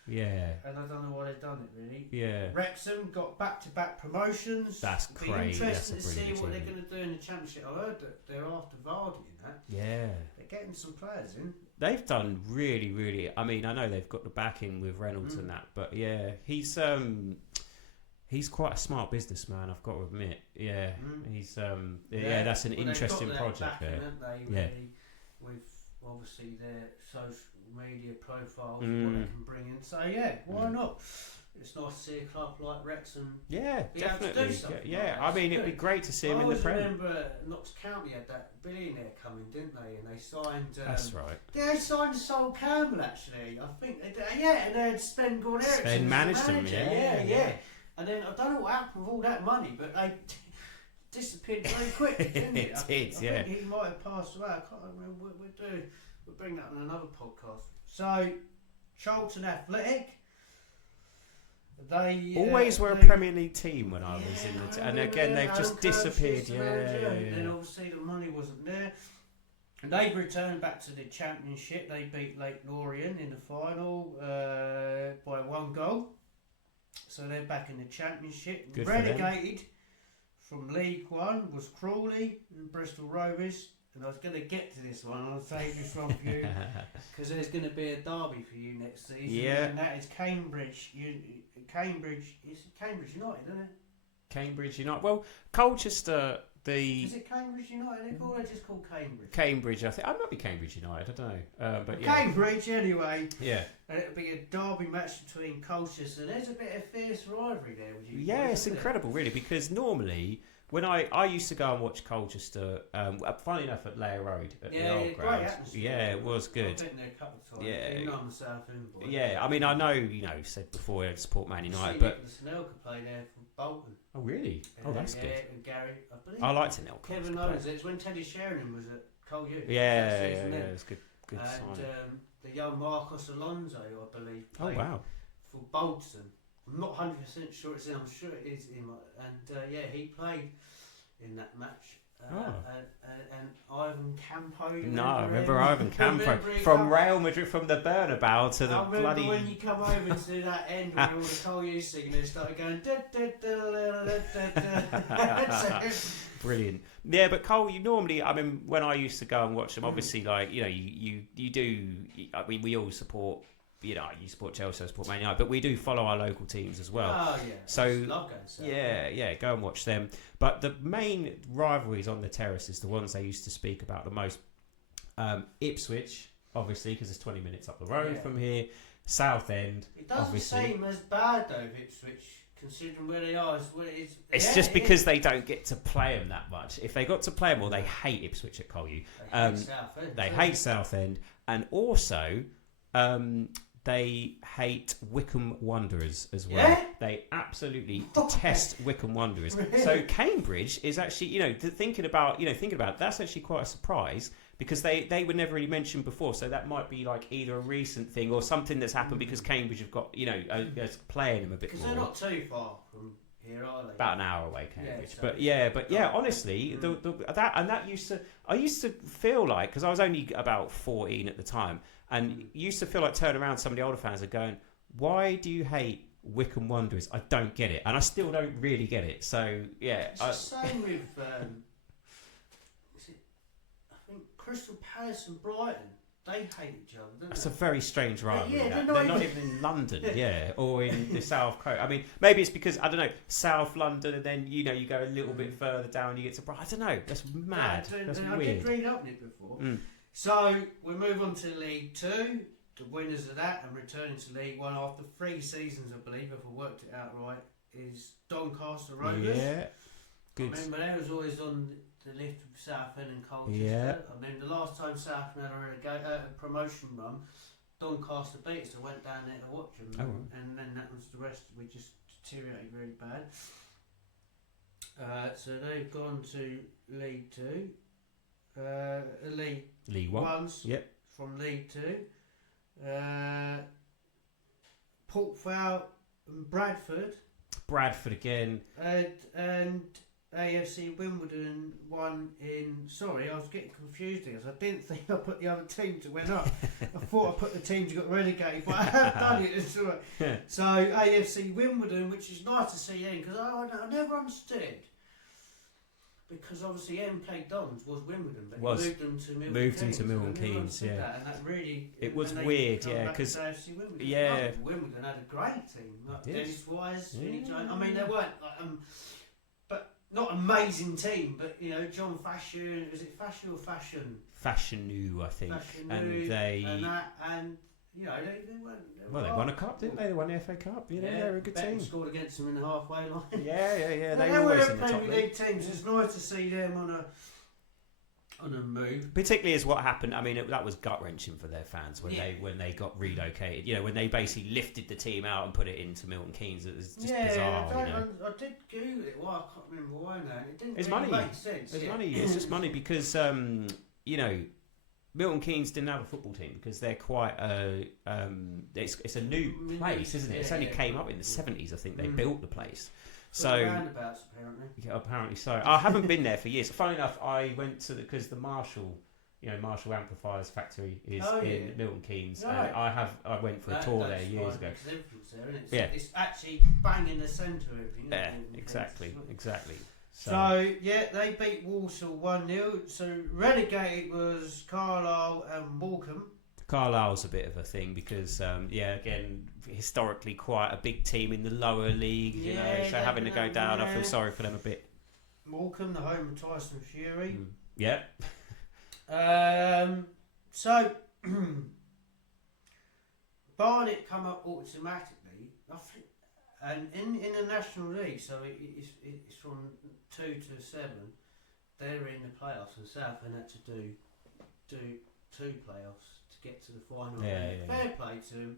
Yeah. And I don't know why they've done it really. Yeah. Wrexham got back-to-back promotions. That's It'll be crazy. interesting to see what they're going to do in the Championship. I heard that they're after Vardy in that. Yeah. They're getting some players in. They've done really, really. I mean, I know they've got the backing with Reynolds and that, but yeah, he's quite a smart businessman. I've got to admit. Yeah, he's that's an interesting project there. Really, with obviously their social media profiles, what they can bring in. So yeah, why not? It's nice to see a club like Wrexham. Yeah, definitely. Yeah, like I mean, it'd be great to see him in the Premier. I remember Notts County had that billionaire coming, didn't they? And they signed. That's right. Yeah, they signed Sol Campbell actually. I think they did. Yeah, and they had Sven Goran Eriksson. Sven managed them. Yeah. And then I don't know what happened with all that money, but they disappeared very quickly, didn't it? I think he might have passed away. I can't remember. We'll bring that on another podcast. So, Charlton Athletic. They always were a Premier League team when I was in the and again they've just disappeared. And then obviously the money wasn't there, and they've returned back to the Championship. They beat Lake Lorien in the final by 1 goal, so they're back in the Championship. Good Relegated from League One was Crawley and Bristol Rovers. And I was going to get to this one, I'll save this one for you, because there's going to be a derby for you next season. Yeah. And that is Cambridge. It's Cambridge United, isn't it? Cambridge United. Well, Colchester, Is it Cambridge United? Or they just called Cambridge? Cambridge, I think. I might be Cambridge United, I don't know. But yeah. Cambridge, anyway. Yeah. And it'll be a derby match between Colchester. There's a bit of fierce rivalry there. It's incredible, really, because normally... When I used to go and watch Colchester, funny enough, at Layer Road at the old ground. Great atmosphere. Yeah, it was good. I've been there a couple of times. Yeah, on the South End. Boy. Yeah, I mean, I know, said before I support Man United, but Snelka played there from Bolton. Oh, really? Oh, that's good. And Gary, I believe. I liked Snelka. Kevin Owens. It's when Teddy Sheringham was at Col U. Yeah, it was good. Good sign. And the young Marcos Alonso, I believe. Oh, wow. For Bolton. I'm not 100% sure it's him. I'm sure it is him. And he played in that match. And Ivan Campo. I remember Ivan Campo from Real Madrid, from the Bernabeu to the bloody. When you come over to that end where all the Col U singing, they started going. Brilliant. Yeah, but Cole, you normally, I mean, when I used to go and watch them, obviously, like you do. I mean, we all support. You support Chelsea, I support Man United, but we do follow our local teams as well. Oh, yeah. So, love going go and watch them. But the main rivalries on the terraces, the ones they used to speak about the most, Ipswich, obviously, because it's 20 minutes up the road from here. Southend, it doesn't obviously. Seem as bad, though, Ipswich, considering where they are. It's just because they don't get to play them that much. If they got to play them, well, they hate Ipswich at Col U. They hate Southend. And also... they hate Wycombe Wanderers as well. Yeah? They absolutely detest Wycombe Wanderers. Really? So Cambridge is actually, thinking about, that's actually quite a surprise because they were never really mentioned before. So that might be like either a recent thing or something that's happened because Cambridge have got, playing them a bit more. Because they're not too far from here, are they? About an hour away, Cambridge. Yeah, but honestly, I used to feel like, because I was only about 14 at the time, and used to feel like turning around some of the older fans and going, why do you hate Wycombe Wanderers? I don't get it. And I still don't really get it. So, yeah. It's the same with, I think, Crystal Palace and Brighton. They hate each other, don't they? That's a very strange rivalry. Yeah, they're not even in London, or in the South Coast. I mean, maybe it's because, I don't know, South London, and then, you go a little bit further down, you get to Brighton. I don't know. That's mad. That's weird. I did read up on it before. So, we move on to League 2. The winners of that and returning to League 1 after 3 seasons, I believe, if I worked it out right, is Doncaster Rovers. Yeah, good. I remember they was always on the lift with Southend and Colchester. Yeah. I mean, the last time Southend had a promotion run, Doncaster beat us. I went down there to watch them, and then that was the rest. We just deteriorated really bad. So they've gone to League Two, League Ones. Yep. From League Two. Port Vale and Bradford again. And AFC Wimbledon won in. Sorry, I was getting confused because I didn't think I put the other teams that went up. I thought I put the teams that got relegated, but I have done it. It's all right. So AFC Wimbledon, which is nice to see them because I never understood. Because obviously M played Dons was Wimbledon, but he moved them to Milton Keynes. Yeah, that, and that really it was weird, yeah, because Wimbledon had a great team. Like Dennis Wise, I mean, they weren't but not amazing team, but you know, John Fashion, was it Fashion or Fashion? Fashanu, I think, and you know, they weren't. They won a cup, didn't they? They won the FA Cup. You know, they were a good team. Scored against them in the halfway line. Yeah. They were always in the top league teams. It's nice to see them on a move. Particularly as what happened. I mean, that was gut wrenching for their fans when they got relocated. You know, when they basically lifted the team out and put it into Milton Keynes. It was just bizarre. I did Google it. Why I can't remember why now. It didn't it's really money. make sense. It's money. It's just money because you know. Milton Keynes didn't have a football team because they're quite it's a new place, isn't it? It's only came up in the 70s, I think they built the place. So roundabouts apparently. Yeah, apparently so. I haven't been there for years. Funny enough, I went to because the Marshall Amplifiers factory is in Milton Keynes. Right. I went for a tour there years ago. It's actually bang in the centre of everything. Yeah, exactly. So they beat Walsall 1-0. So relegated was Carlisle and Morecambe. Carlisle's a bit of a thing because again, historically quite a big team in the lower league. You know, so having to go down, I feel sorry for them a bit. Morecambe, the home of Tyson Fury. Yeah. So Barnet come up automatically. And in the National League, so it's from 2 to 7. They're in the playoffs, and Southend had to do 2 playoffs to get to the final. Fair play to them.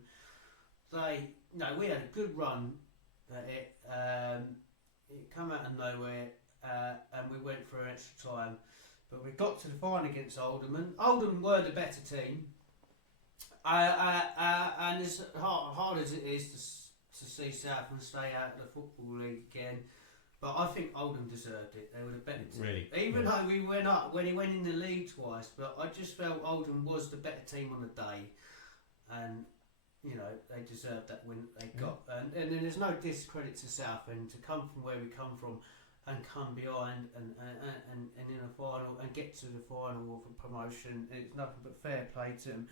We had a good run at it. It come out of nowhere, and we went for extra time. But we got to the final against Oldham. Oldham were the better team. And as hard as it is to see Southend stay out of the Football League again, but I think Oldham deserved it. They were the better team. Really? Even though we went up when he went in the league twice, but I just felt Oldham was the better team on the day, and you know they deserved that win they got. And then there's no discredit to Southend to come from where we come from and come behind and in a final and get to the final of a promotion. It's nothing but fair play to them.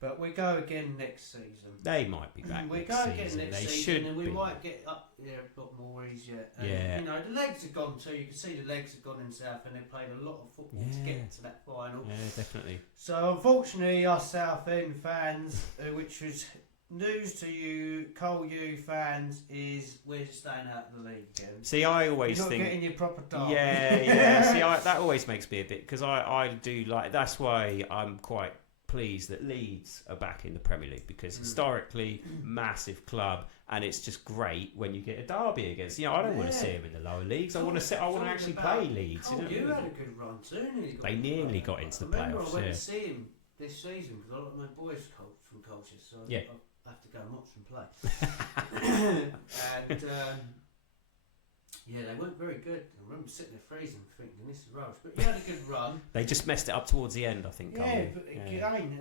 But we go again next season. They might be back we next go again season. Next they season, should and we be. might get up there a lot more easier. And, you know, the legs are gone too. You can see the legs have gone in South, and they played a lot of football to get to that final. Yeah, definitely. So unfortunately, us Southend fans, which was news to you, Cole U fans, is we're staying out of the league again. See, I always You're think not getting your proper dart. Yeah. See, that always makes me a bit because I do like. That's why I'm quite pleased that Leeds are back in the Premier League because historically massive club, and it's just great when you get a derby against. You know, I don't want to see them in the lower leagues. I want to actually play Leeds. Oh, you had a good run too. They nearly got into the playoffs. I went to see him this season because a lot of my boys from Colchester, so I have to go and watch them play. And they weren't very good. I remember sitting there freezing, thinking this is rubbish. But you had a good run. They just messed it up towards the end, I think. Again,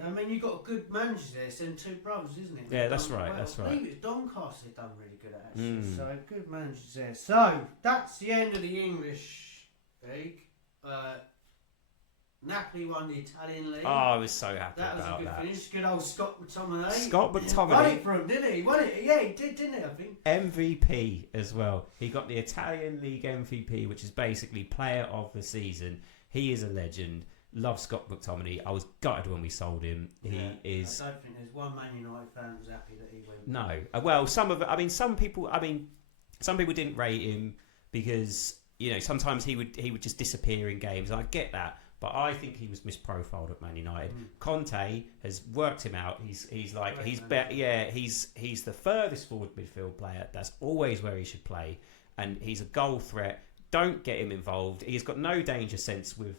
I mean, you got a good manager there. It's them 2 brothers, isn't it? Yeah, that's right. That's right. I believe it's Doncaster they've done really good at actually. So good managers there. So that's the end of the English league. Napoli won the Italian league. Oh, I was so happy about that. That was a good finish. Good old Scott McTominay. Scott McTominay. Won it for him, didn't he? Won it. Yeah, he did, didn't he, I think? MVP as well. He got the Italian League MVP, which is basically player of the season. He is a legend. Love Scott McTominay. I was gutted when we sold him. He is. I don't think there's one Man United fan who was happy that he went. No. Well, some people didn't rate him because, you know, sometimes he would just disappear in games. And I get that. But I think he was misprofiled at Man United. Conte has worked him out. He's the furthest forward midfield player. That's always where he should play, and he's a goal threat. Don't get him involved. He's got no danger sense with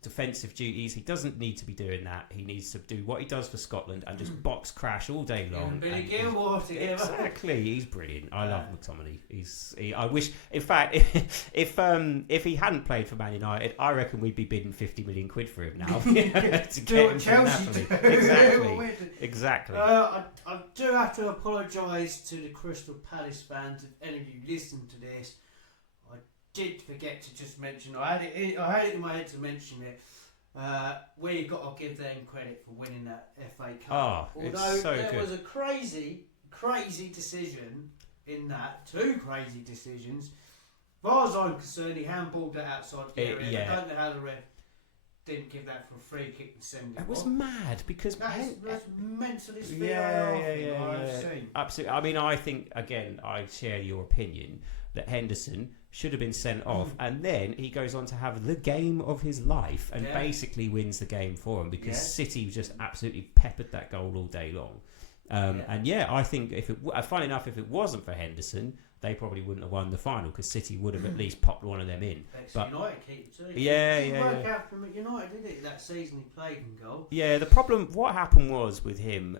defensive duties. He doesn't need to be doing that. He needs to do what he does for Scotland and just box crash all day long. Billy Gilmore together. Exactly. He's brilliant. I love McTominay. I wish, in fact, if he hadn't played for Man United, I reckon we'd be bidding 50 million quid for him now. To get him Chelsea do. Exactly. I do have to apologise to the Crystal Palace fans if any of you listen to this. Did forget to just mention. I had it in my head to mention it. We've got to give them credit for winning that FA Cup. Although there was a crazy decision in that. 2 crazy decisions. As far as I'm concerned, he handballed it outside the area. I don't know how the ref didn't give that for a free kick and send it. It was mad because that's mentally I've seen. Absolutely. I mean, I think again, I share your opinion that Henderson should have been sent off, and then he goes on to have the game of his life and basically wins the game for him because City just absolutely peppered that goal all day long. And I think funny enough, if it wasn't for Henderson, they probably wouldn't have won the final because City would have at least popped one of them in. But United keeper too. Yeah. It didn't work out for United, did it? That season he played in goal. Yeah, the problem, what happened was with him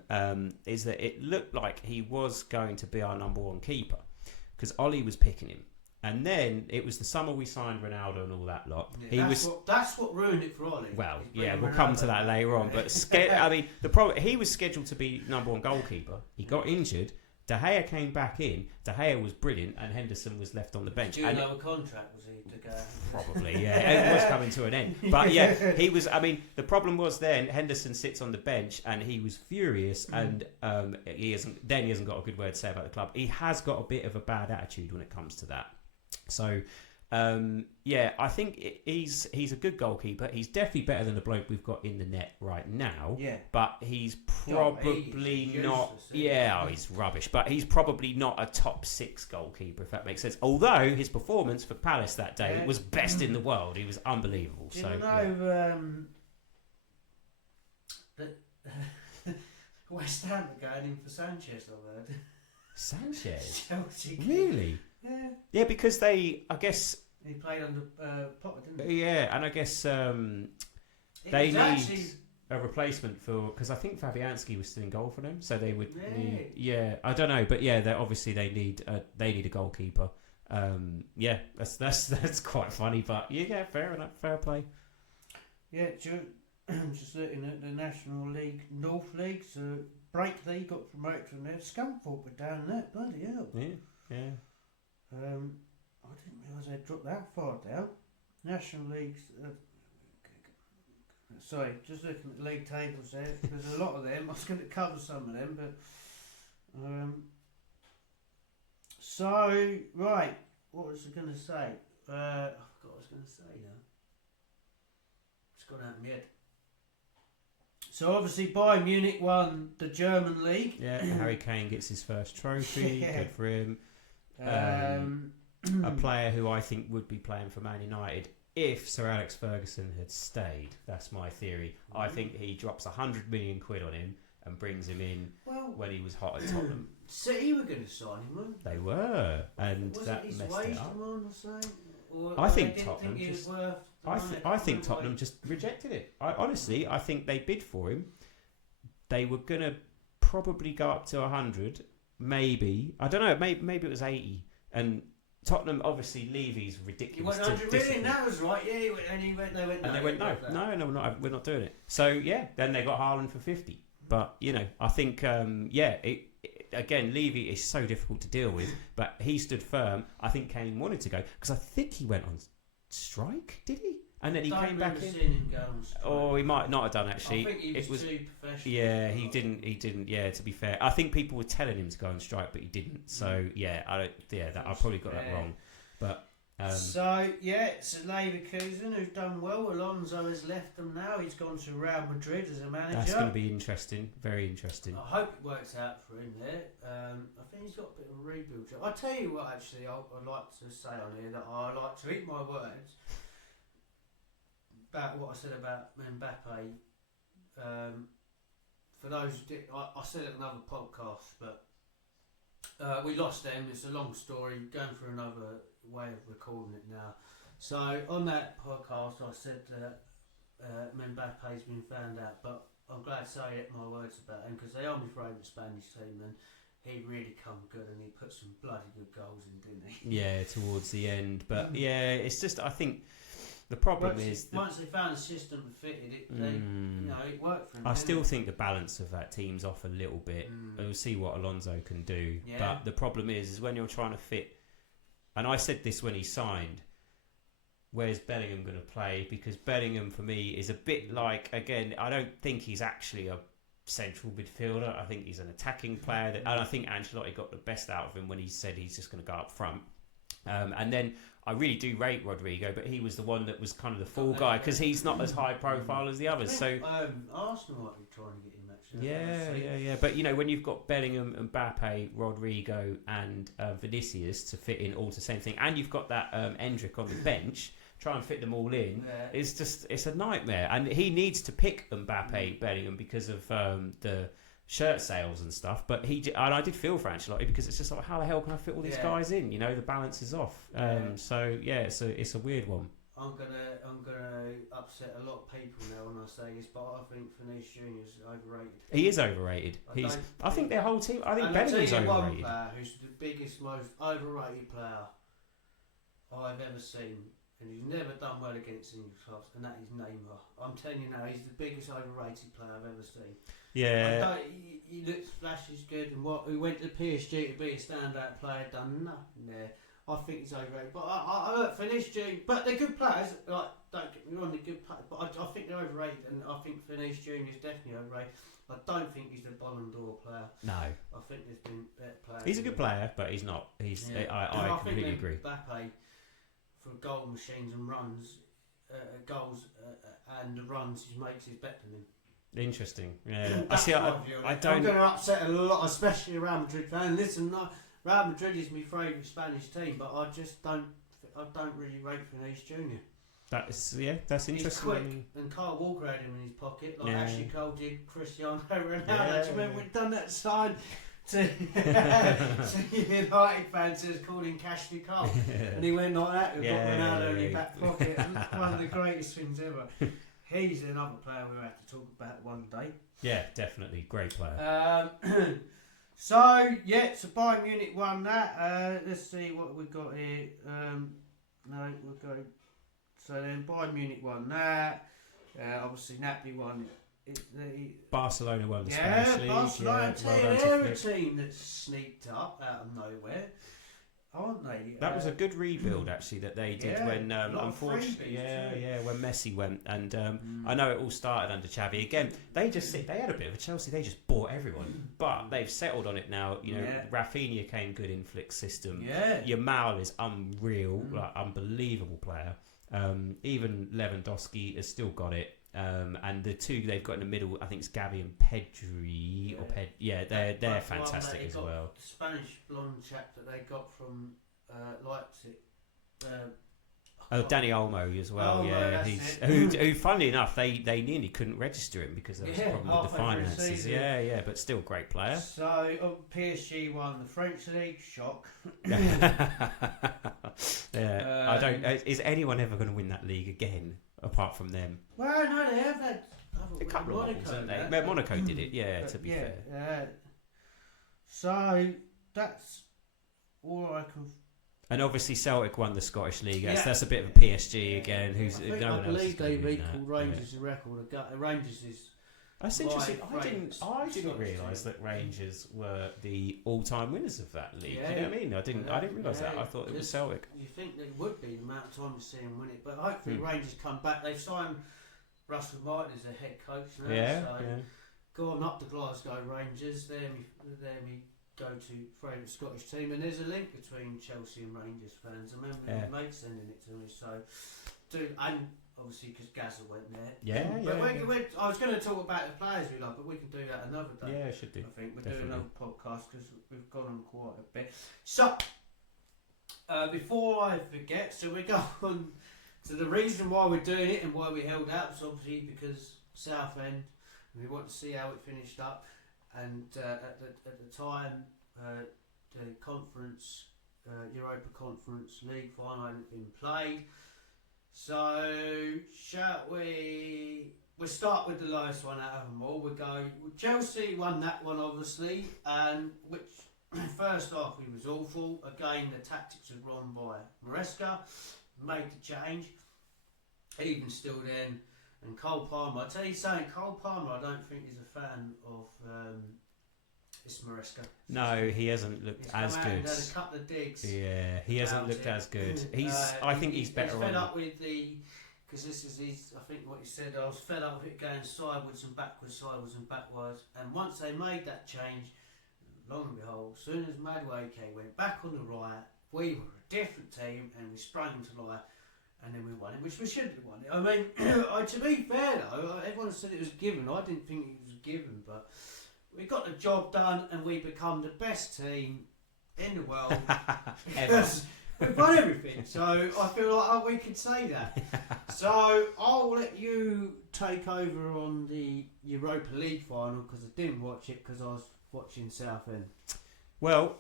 is that it looked like he was going to be our number 1 keeper because Ollie was picking him. And then it was the summer we signed Ronaldo and all that lot. Yeah, that's what ruined it for Ollie. Well, we'll come to that later on. But I mean, the problem, he was scheduled to be number 1 goalkeeper. He got injured. De Gea came back in. De Gea was brilliant, and Henderson was left on the bench. Do you know a contract was he to go? Probably, yeah. It was coming to an end. But yeah, he was. I mean, the problem was then Henderson sits on the bench, and he was furious, and he hasn't got a good word to say about the club. He has got a bit of a bad attitude when it comes to that. So, I think he's a good goalkeeper. He's definitely better than the bloke we've got in the net right now. Yeah. But he's probably not. He's rubbish. But he's probably not a top 6 goalkeeper, if that makes sense. Although his performance for Palace that day was best in the world. He was unbelievable. Do you know that West Ham are going in for Sanchez? I've heard. Sanchez? Chelsea. Really? Yeah. Yeah, because he played under Potter, didn't he? Yeah, and I guess they need a replacement because I think Fabianski was still in goal for them, so they would need. Yeah, I don't know, but yeah, they need a goalkeeper. That's quite funny, but yeah, fair enough, fair play. Yeah, just looking at the National League, North League, so Breakley got promoted from there. Scunthorpe were down there, bloody hell. Yeah. I didn't realise they'd dropped that far down. National Leagues. Sorry, just looking at the league tables there. There's a lot of them. I was going to cover some of them, but so right. What was I going to say? I forgot what I was going to say now. It's gone out of my head. So obviously Bayern Munich won the German league. Yeah, Harry Kane gets his first trophy. Good for him. A player who I think would be playing for Man United if Sir Alex Ferguson had stayed. That's my theory. I think he drops 100 million quid on him and brings him in when he was hot at Tottenham. City were going to sign him, weren't they? They were, and that messed it up. I think Tottenham just. I think Tottenham just rejected it. Honestly, I think they bid for him. They were going to probably go up to 100. Maybe, I don't know, maybe it was 80, and Tottenham, obviously Levy's ridiculous. He went 100 million, that was right, yeah, they went no, we're not doing it. So yeah, then they got Haaland for 50. But, I think, again, Levy is so difficult to deal with, but he stood firm. I think Kane wanted to go, because I think he went on strike, did he? And then he came back in. Him go on he might not have done actually. I think he was too professional. Yeah, he didn't. Yeah, to be fair, I think people were telling him to go on strike, but he didn't. So yeah, I probably got that wrong. But so it's Leverkusen who've done well. Alonso has left them now. He's gone to Real Madrid as a manager. That's going to be interesting. Very interesting. I hope it works out for him there. I think he's got a bit of a rebuild job. I'll tell you what, actually, I'd like to say on here that I like to eat my words. about what I said about Mbappe. For those who did, I said it in another podcast, but we lost them. It's a long story. Going through another way of recording it now. So on that podcast, I said that Mbappe's been found out, but I'm glad to say my words about him because they are my favourite Spanish team, and he really come good and he put some bloody good goals in, didn't he? Yeah, towards the end, but yeah, it's just I think the problem is once they found a system that fitted it, it worked for him. I still think the balance of that team's off a little bit. We'll see what Alonso can do, but the problem is when you're trying to fit. And I said this when he signed. Where's Bellingham going to play? Because Bellingham, for me, is a bit like, again, I don't think he's actually a central midfielder. I think he's an attacking player. And I think Ancelotti got the best out of him when he said he's just going to go up front. And then I really do rate Rodrigo, but he was the one that was kind of the fall guy because he's not as high profile as the others. So Arsenal might be trying to get him actually. Yeah. But, when you've got Bellingham, Mbappe, Rodrigo and Vinicius to fit in all the same thing, and you've got that Endrick on the bench, try and fit them all in, it's a nightmare. And he needs to pick Mbappe, Bellingham because of the shirt sales and stuff. But I did feel for Ancelotti because it's just like, how the hell can I fit all these guys in? The balance is off. So it's a weird one. I'm gonna upset a lot of people now when I say this, but I think Vinicius Junior is overrated. He is overrated. I think their whole team. I think Bellingham's overrated. One player who's the biggest, most overrated player I've ever seen, and he's never done well against English clubs, and that is Neymar. I'm telling you now, he's the biggest overrated player I've ever seen. Yeah. He looks flashes good, and he went to PSG to be a standout player, done nothing there. I think he's overrated, but I look Vinicius Junior, but they're good players. Like, don't get me wrong, they're good players, but I think they're overrated, and I think Vinicius Junior is definitely overrated. I don't think he's the Ballon d'Or player. No. I think there's been better players. He's a good player, but he's not. I completely agree. Mbappe for goal machines and runs, goals and the runs he makes is better than him. Interesting. Yeah. I'm going to upset a lot, especially a Real Madrid fan. Listen, Real Madrid is my favourite Spanish team, but I just don't really rate Vinicius Junior. That's interesting. He's quick, and Kyle Walker had him in his pocket, like Ashley Cole did Cristiano Ronaldo. Do you remember we'd done that sign to United fans who was called him Ashley Cole, and he went like that with Ronaldo in his back pocket. One of the greatest things ever. He's another player we'll have to talk about one day. Yeah, definitely. Great player. So Bayern Munich won that. Let's see what we've got here. So then Bayern Munich won that. Obviously Napoli won. Barcelona won the Spanish League. Barcelona. They're a team that sneaked up out of nowhere, aren't they? That was a good rebuild actually that they did when unfortunately when Messi went, and I know it all started under Xavi. Again, they had a bit of a Chelsea. They just bought everyone, but they've settled on it now. Rafinha came good in Flick's system. Yamal is unreal, like unbelievable player. Even Lewandowski has still got it. And the two they've got in the middle, I think it's Gavi and Pedri they're fantastic as well. The Spanish blonde chap that they got from Leipzig. Danny Olmo as well. Who funnily enough, they nearly couldn't register him because there was a problem with the finances. But still great player. So PSG won the French league. Shock. I don't. Is anyone ever going to win that league again? Apart from them. Well, no, they have had a couple of ones, haven't they? Monaco did it, to be fair. So that's all I can. And obviously Celtic won the Scottish League. That's a bit of a PSG again. I believe they've equalled Rangers' record. Rangers is. That's interesting. I didn't realise that Rangers were the all-time winners of that league. You know what I mean? I didn't realise that. I thought it was Celtic. You think they would be the amount of time to see them win it, but hopefully Rangers come back. They've signed Russell Martin as a head coach now. Going up to Glasgow Rangers. They're me go-to favourite Scottish team, and there's a link between Chelsea and Rangers fans. I remember my mate sending it to me. And obviously because Gazza went there. I was going to talk about the players we love, but we can do that another day. Yeah, should do. I think we'll do another podcast because we've gone on quite a bit. So, before I forget, we go on So the reason why we're doing it and why we held out is obviously because Southend, we want to see how it finished up, and at the time the conference, Europa Conference League final hadn't been played. So shall we'll start with the lowest one out of them all. We'll go. Chelsea won that one obviously, and which first half we was awful. Again, the tactics were run by Maresca. Made the change, even still then. And Cole Palmer, I tell you something, Cole Palmer, I don't think he's a fan of this Maresca. No, he hasn't looked as good. He's had a couple of digs. Yeah, he hasn't looked as good. I think he's better on. He's fed up with the, because this is I think what he said. I was fed up with it going sideways and backwards, and once they made that change, long and behold, as soon as Madueke went back on the right, we were a different team, and we sprang to life, and then we won it, which we should have won it. I mean, to be fair though, everyone said it was given. I didn't think it was given, but we got the job done, and we become the best team in the world because we've won everything. So I feel like we could say that. So I'll let you take over on the Europa League final because I didn't watch it because I was watching Southend. Well,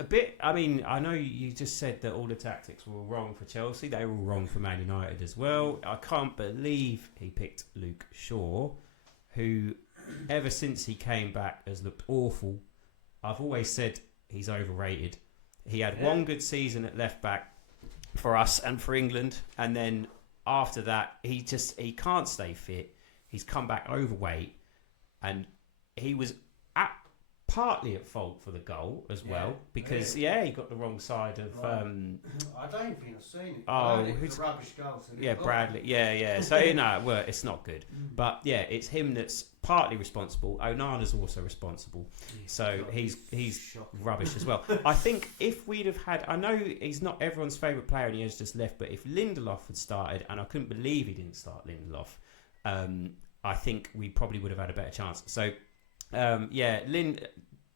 a bit. I mean, I know you just said that all the tactics were wrong for Chelsea. They were wrong for Man United as well. I can't believe he picked Luke Shaw, who, ever since he came back, has looked awful. I've always said he's overrated. He had one good season at left back for us and for England, and then after that, he can't stay fit. He's come back overweight, and he was partly at fault for the goal as well, because he got the wrong side of. I don't think I've seen it. Who's a rubbish goal? Bradley. Yeah. So well, it's not good, but it's him that's partly responsible. Onana's also responsible, so he's rubbish as well. I think if we'd have had, I know he's not everyone's favourite player and he has just left, but if Lindelof had started, and I couldn't believe he didn't start Lindelof, I think we probably would have had a better chance. So.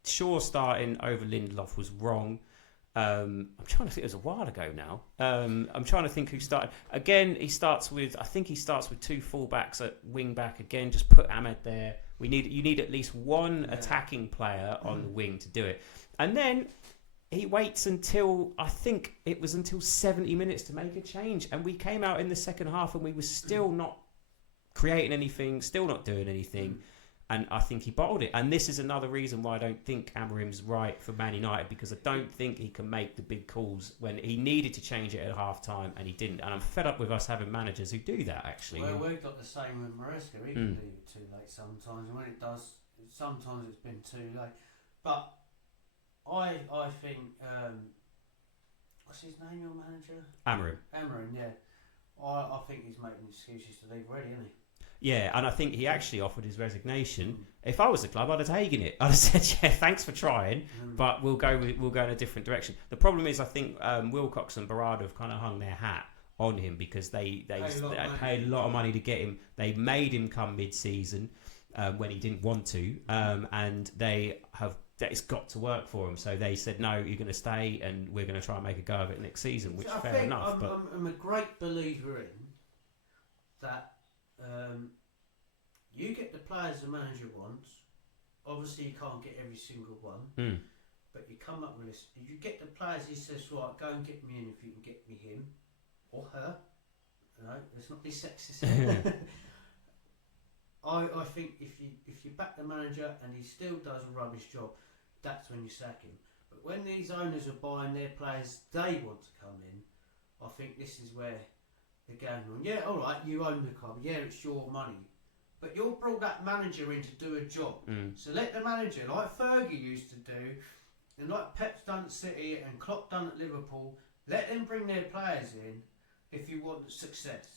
Shaw starting over Lindelof was wrong. I'm trying to think. It was a while ago now. I'm trying to think who started. Again, I think he starts with two fullbacks at wing back. Again, just put Ahmed there. You need at least one attacking player on the wing to do it. And then he waits until, I think it was until 70 minutes to make a change. And we came out in the second half and we were still not creating anything, still not doing anything. And I think he bottled it. And this is another reason why I don't think Amorim's right for Man United, because I don't think he can make the big calls when he needed to change it at half time and he didn't. And I'm fed up with us having managers who do that, actually. Well, we've got the same with Maresca. He can leave it too late sometimes. And when it does, sometimes it's been too late. But I think, what's his name, your manager? Amorim, yeah. I think he's making excuses to leave already, isn't he? Yeah, and I think he actually offered his resignation. If I was the club, I'd have taken it. I'd have said, "Yeah, thanks for trying, but we'll go in a different direction." The problem is, I think Wilcox and Barada have kind of hung their hat on him because they paid a lot of money to get him. They made him come mid-season when he didn't want to, and it's got to work for him. So they said, "No, you're going to stay, and we're going to try and make a go of it next season," which fair enough. I'm a great believer in that. You get the players the manager wants. Obviously, you can't get every single one, but you come up with this. You get the players. He says, "Right, go and get me in if you can get me him or her." No, let's not be sexist. I think if you back the manager and he still does a rubbish job, that's when you sack him. But when these owners are buying their players, they want to come in. I think this is where they're going on. Yeah, all right, you own the club. Yeah, it's your money. But you brought that manager in to do a job. So let the manager, like Fergie used to do, and like Pep's done at City and Klopp done at Liverpool, let them bring their players in if you want success.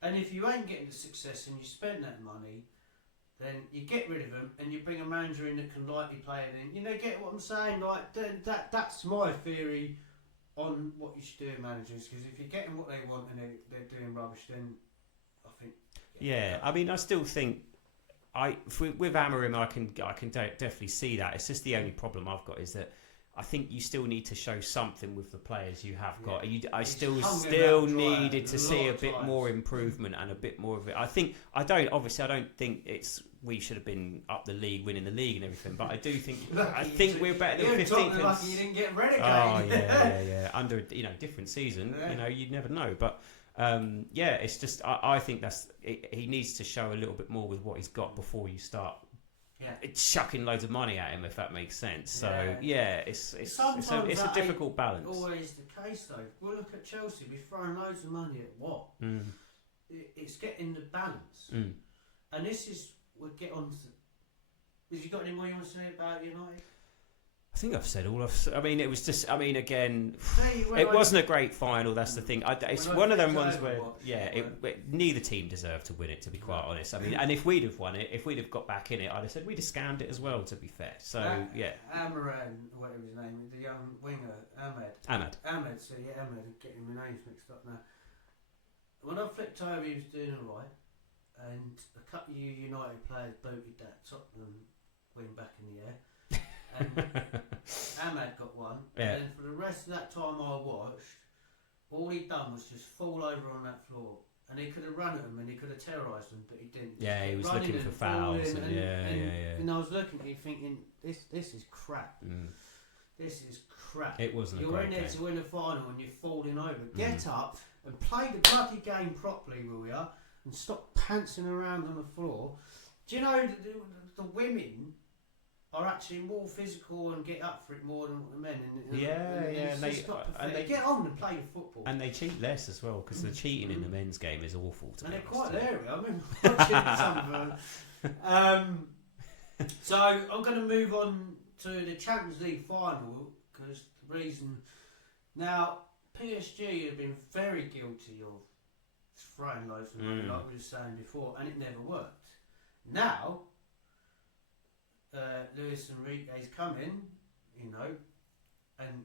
And if you ain't getting the success and you spend that money, then you get rid of them and you bring a manager in that can lightly play it in. You know, get what I'm saying? Like that's my theory on what you should do with managers, because if you're getting what they want and they're doing rubbish, then I think. Yeah, I mean, I still think with Amorim, I can definitely see that. It's just the only problem I've got is that I think you still need to show something with the players you have got. I He's still hung them out dry needed to a see lot a of bit times. more improvement and a bit more of it. I don't think we should have been up the league, winning the league and everything. But I do think we're better than 15th. Lucky you didn't get relegated. Oh yeah. Under different season, you'd never know. But it's just I think he needs to show a little bit more with what he's got before you start. Yeah, it's chucking loads of money at him, if that makes sense. So it's a difficult balance. Always the case though. We'll look at Chelsea. We're throwing loads of money at what? It's getting the balance, and this is we'll get on to. Have you got any more you want to say about United? I think I've said all it was just. Again, it wasn't a great final. That's the thing. It's one of them ones where, neither team deserved to win it. To be quite honest, and if we'd have won it, if we'd have got back in it, I'd have said we'd have scammed it as well. To be fair, so Amaran, whatever his name is, the young winger, Ahmed. So Ahmed, getting my names mixed up now. When I flipped over, he was doing alright, and a couple of United players booted that Tottenham wing back in the air. And Ahmed got one, and then for the rest of that time I watched, all he'd done was just fall over on that floor, and he could have run at them and he could have terrorised them, but he didn't. Yeah, he was looking for fouls, and I was looking at him thinking, this is crap. This is crap. It wasn't. You're in there to win a final and you're falling over. Get up and play the bloody game properly, will ya? And stop pantsing around on the floor. Do you know the women are actually more physical and get up for it more than the men. And they get on and play football. And they cheat less as well, because the cheating in the men's game is awful. And they're quite leery. I remember watching some of them. So I'm going to move on to the Champions League final, because the reason... Now, PSG have been very guilty of throwing loads of money, like we were saying before, and it never worked. Now... Luis Enrique's coming, and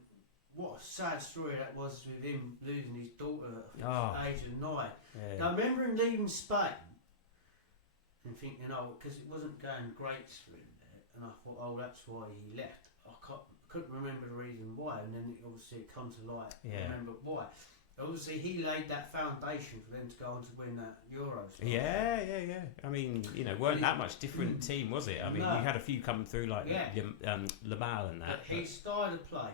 what a sad story that was with him losing his daughter at the age of 9. Yeah. Now, I remember him leaving Spain and thinking, because it wasn't going great for him there, and I thought, that's why he left. I couldn't remember the reason why, and then obviously it comes to light. I remember why. Obviously, he laid that foundation for them to go on to win that Euros. Weren't that much different team, was it? You had a few come through like Lamal and that. But his style of play,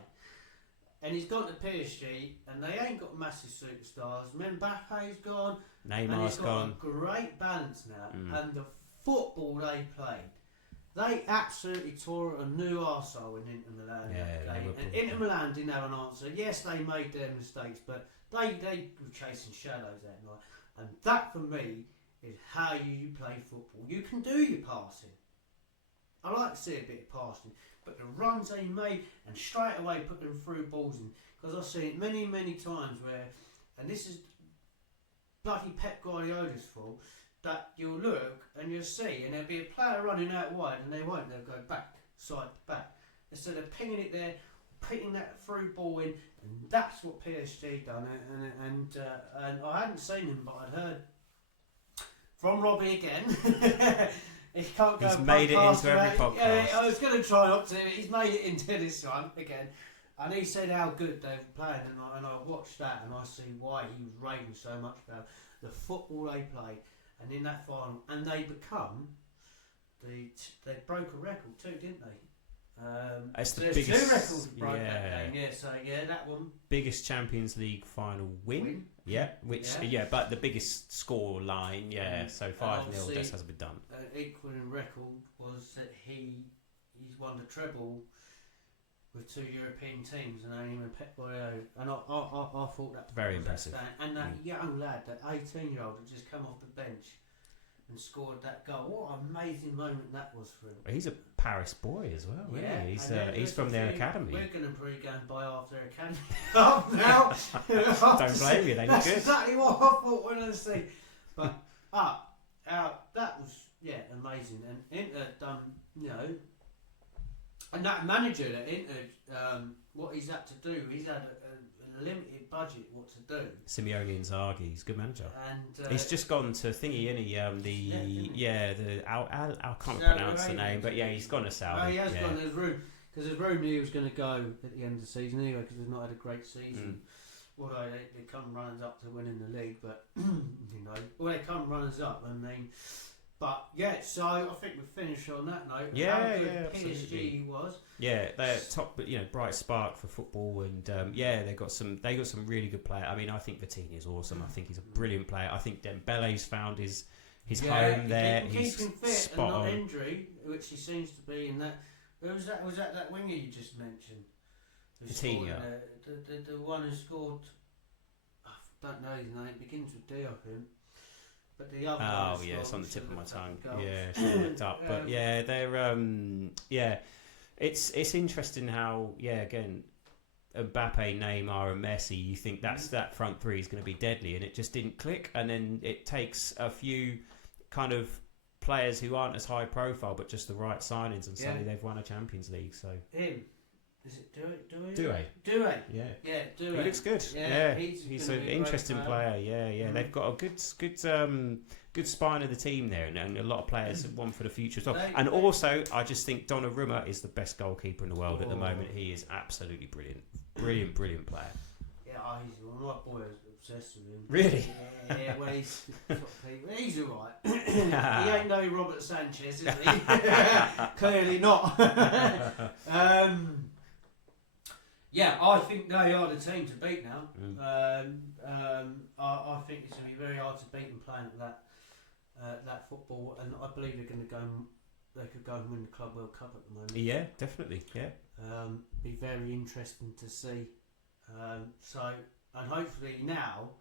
and he's gone to PSG, and they ain't got massive superstars. Mbappe's gone, Neymar's gone. A great balance now, and the football they played. They absolutely tore a new arsehole in Inter Milan. And Inter Milan didn't have an answer. Yes, they made their mistakes, but they were chasing shadows that night. And that, for me, is how you play football. You can do your passing. I like to see a bit of passing. But the runs they made, and straight away put them through balls in. Because I've seen it many, many times where, and this is bloody Pep Guardiola's fault, that you'll look and you'll see, and there'll be a player running out wide, and they won't. They'll go back, side to back. Instead of pinging it there, putting that through ball in, and that's what PSG done. And I hadn't seen him, but I'd heard from Robbie again. He can't go. He's made it into every podcast. Yeah, I was going to try not to. He's made it into this one again. And he said how good they were playing, and I watched that, and I see why he was raving so much about the football they played. And in that final, and they broke a record too, didn't they? It's the there's biggest, 2 records broke that game. So that one. Biggest Champions League final win. Yeah, but the biggest score line. So 5-0. This has been done. Equaling record was that he's won the treble with 2 European teams, and only when Pep Guardiola. And I thought that very impressive. And that young lad, that 18-year-old, had just come off the bench and scored that goal. What an amazing moment that was for him. He's a Paris boy as well. He's from their academy. We're going to probably go and buy off their academy now. Don't blame you. They look That's good. exactly what I thought when I see. But that was amazing. And Inter done and that manager that Inter, what he's had to do, he's had a limited budget what to do. Simeone Inzaghi, he's a good manager. And he's just gone to thingy, isn't he? I can't pronounce the name, but he's gone to Saudi. He has gone to his room, Because there's rumour he was going to go at the end of the season anyway, because they've not had a great season. Although they come runners up to winning the league, but they come runners up. I mean, but yeah. So I think we finish on that note. Yeah, PSG absolutely. was. Yeah, they're top, bright spark for football, and they got some really good players. I mean, I think Vitinha's awesome. I think he's a brilliant player. I think Dembele's found his home there. He's keeping fit spot and not on. injury, which he seems to be in that. Who was that? Was that winger you just mentioned? Vitinha. The one who scored. I don't know his name. Begins with D, I think. But the other. Oh yeah, it's on the tip of my tongue. Yeah, should have looked up. But yeah, they're It's interesting how again, Mbappe, Neymar, and Messi. You think that front three is going to be deadly, and it just didn't click. And then it takes a few kind of players who aren't as high profile, but just the right signings, and suddenly they've won a Champions League. So him. Is it Doué? Doué. Yeah. Yeah, Doué. He looks good. Yeah, he's an interesting player. Yeah. They've got a good spine of the team there, and a lot of players one for the future as well. And also, I just think Donnarumma is the best goalkeeper in the world at the moment. He is absolutely brilliant. Brilliant player. Yeah, my boy is obsessed with him. Really? Yeah. Well, he's alright. He ain't no Robert Sanchez, is he? Clearly not. Yeah, I think they are the team to beat now. I think it's going to be very hard to beat them playing at that football, and I believe they're going to go. They could go and win the Club World Cup at the moment. Yeah, definitely. Yeah. Be very interesting to see. And hopefully now,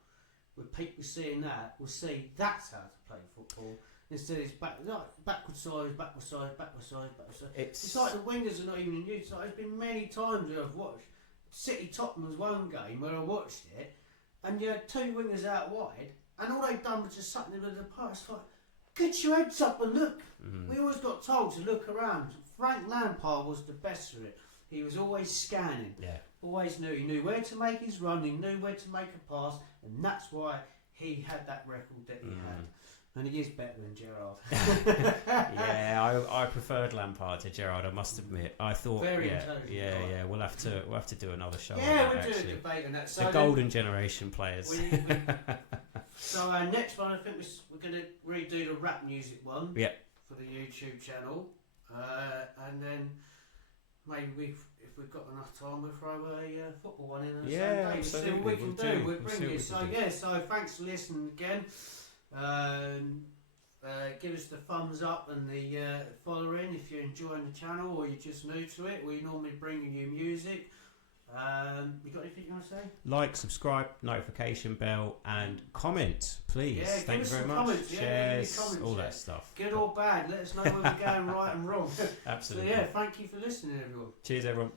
with people seeing that, we'll see that's how to play football. Instead, it's backward side. It's like the wingers are not even in use. Like, there's been many times where I've watched City Tottenham was one game where I watched it, and you had two wingers out wide, and all they'd done was just something in the middle of the pass. Like, get your heads up and look. We always got told to look around. Frank Lampard was the best for it. He was always scanning. Yeah. Always knew. He knew where to make his run. He knew where to make a pass, and that's why he had that record that he had. And he is better than Gerrard. Yeah, I preferred Lampard to Gerrard. I must admit. I thought. Very intelligent. Yeah. We'll have to do another show. Yeah, on that, we'll do actually. a debate on that. So the golden generation players. So our next one, I think we're going to redo the rap music one. Yeah. For the YouTube channel, and then maybe if we've got enough time, we'll throw a football one in on the same day. Absolutely. See what we can do. We'll bring see you. So so thanks for listening again. Give us the thumbs up and the following if you're enjoying the channel or you're just new to it. We normally bring you music. You got anything you want to say? Like, subscribe, notification bell, and comment, please. Yeah, Thank you very much. Comments. Shares, Comments, all that stuff. Good or bad, let us know where we're going right and wrong. Absolutely. So thank you for listening, everyone. Cheers, everyone.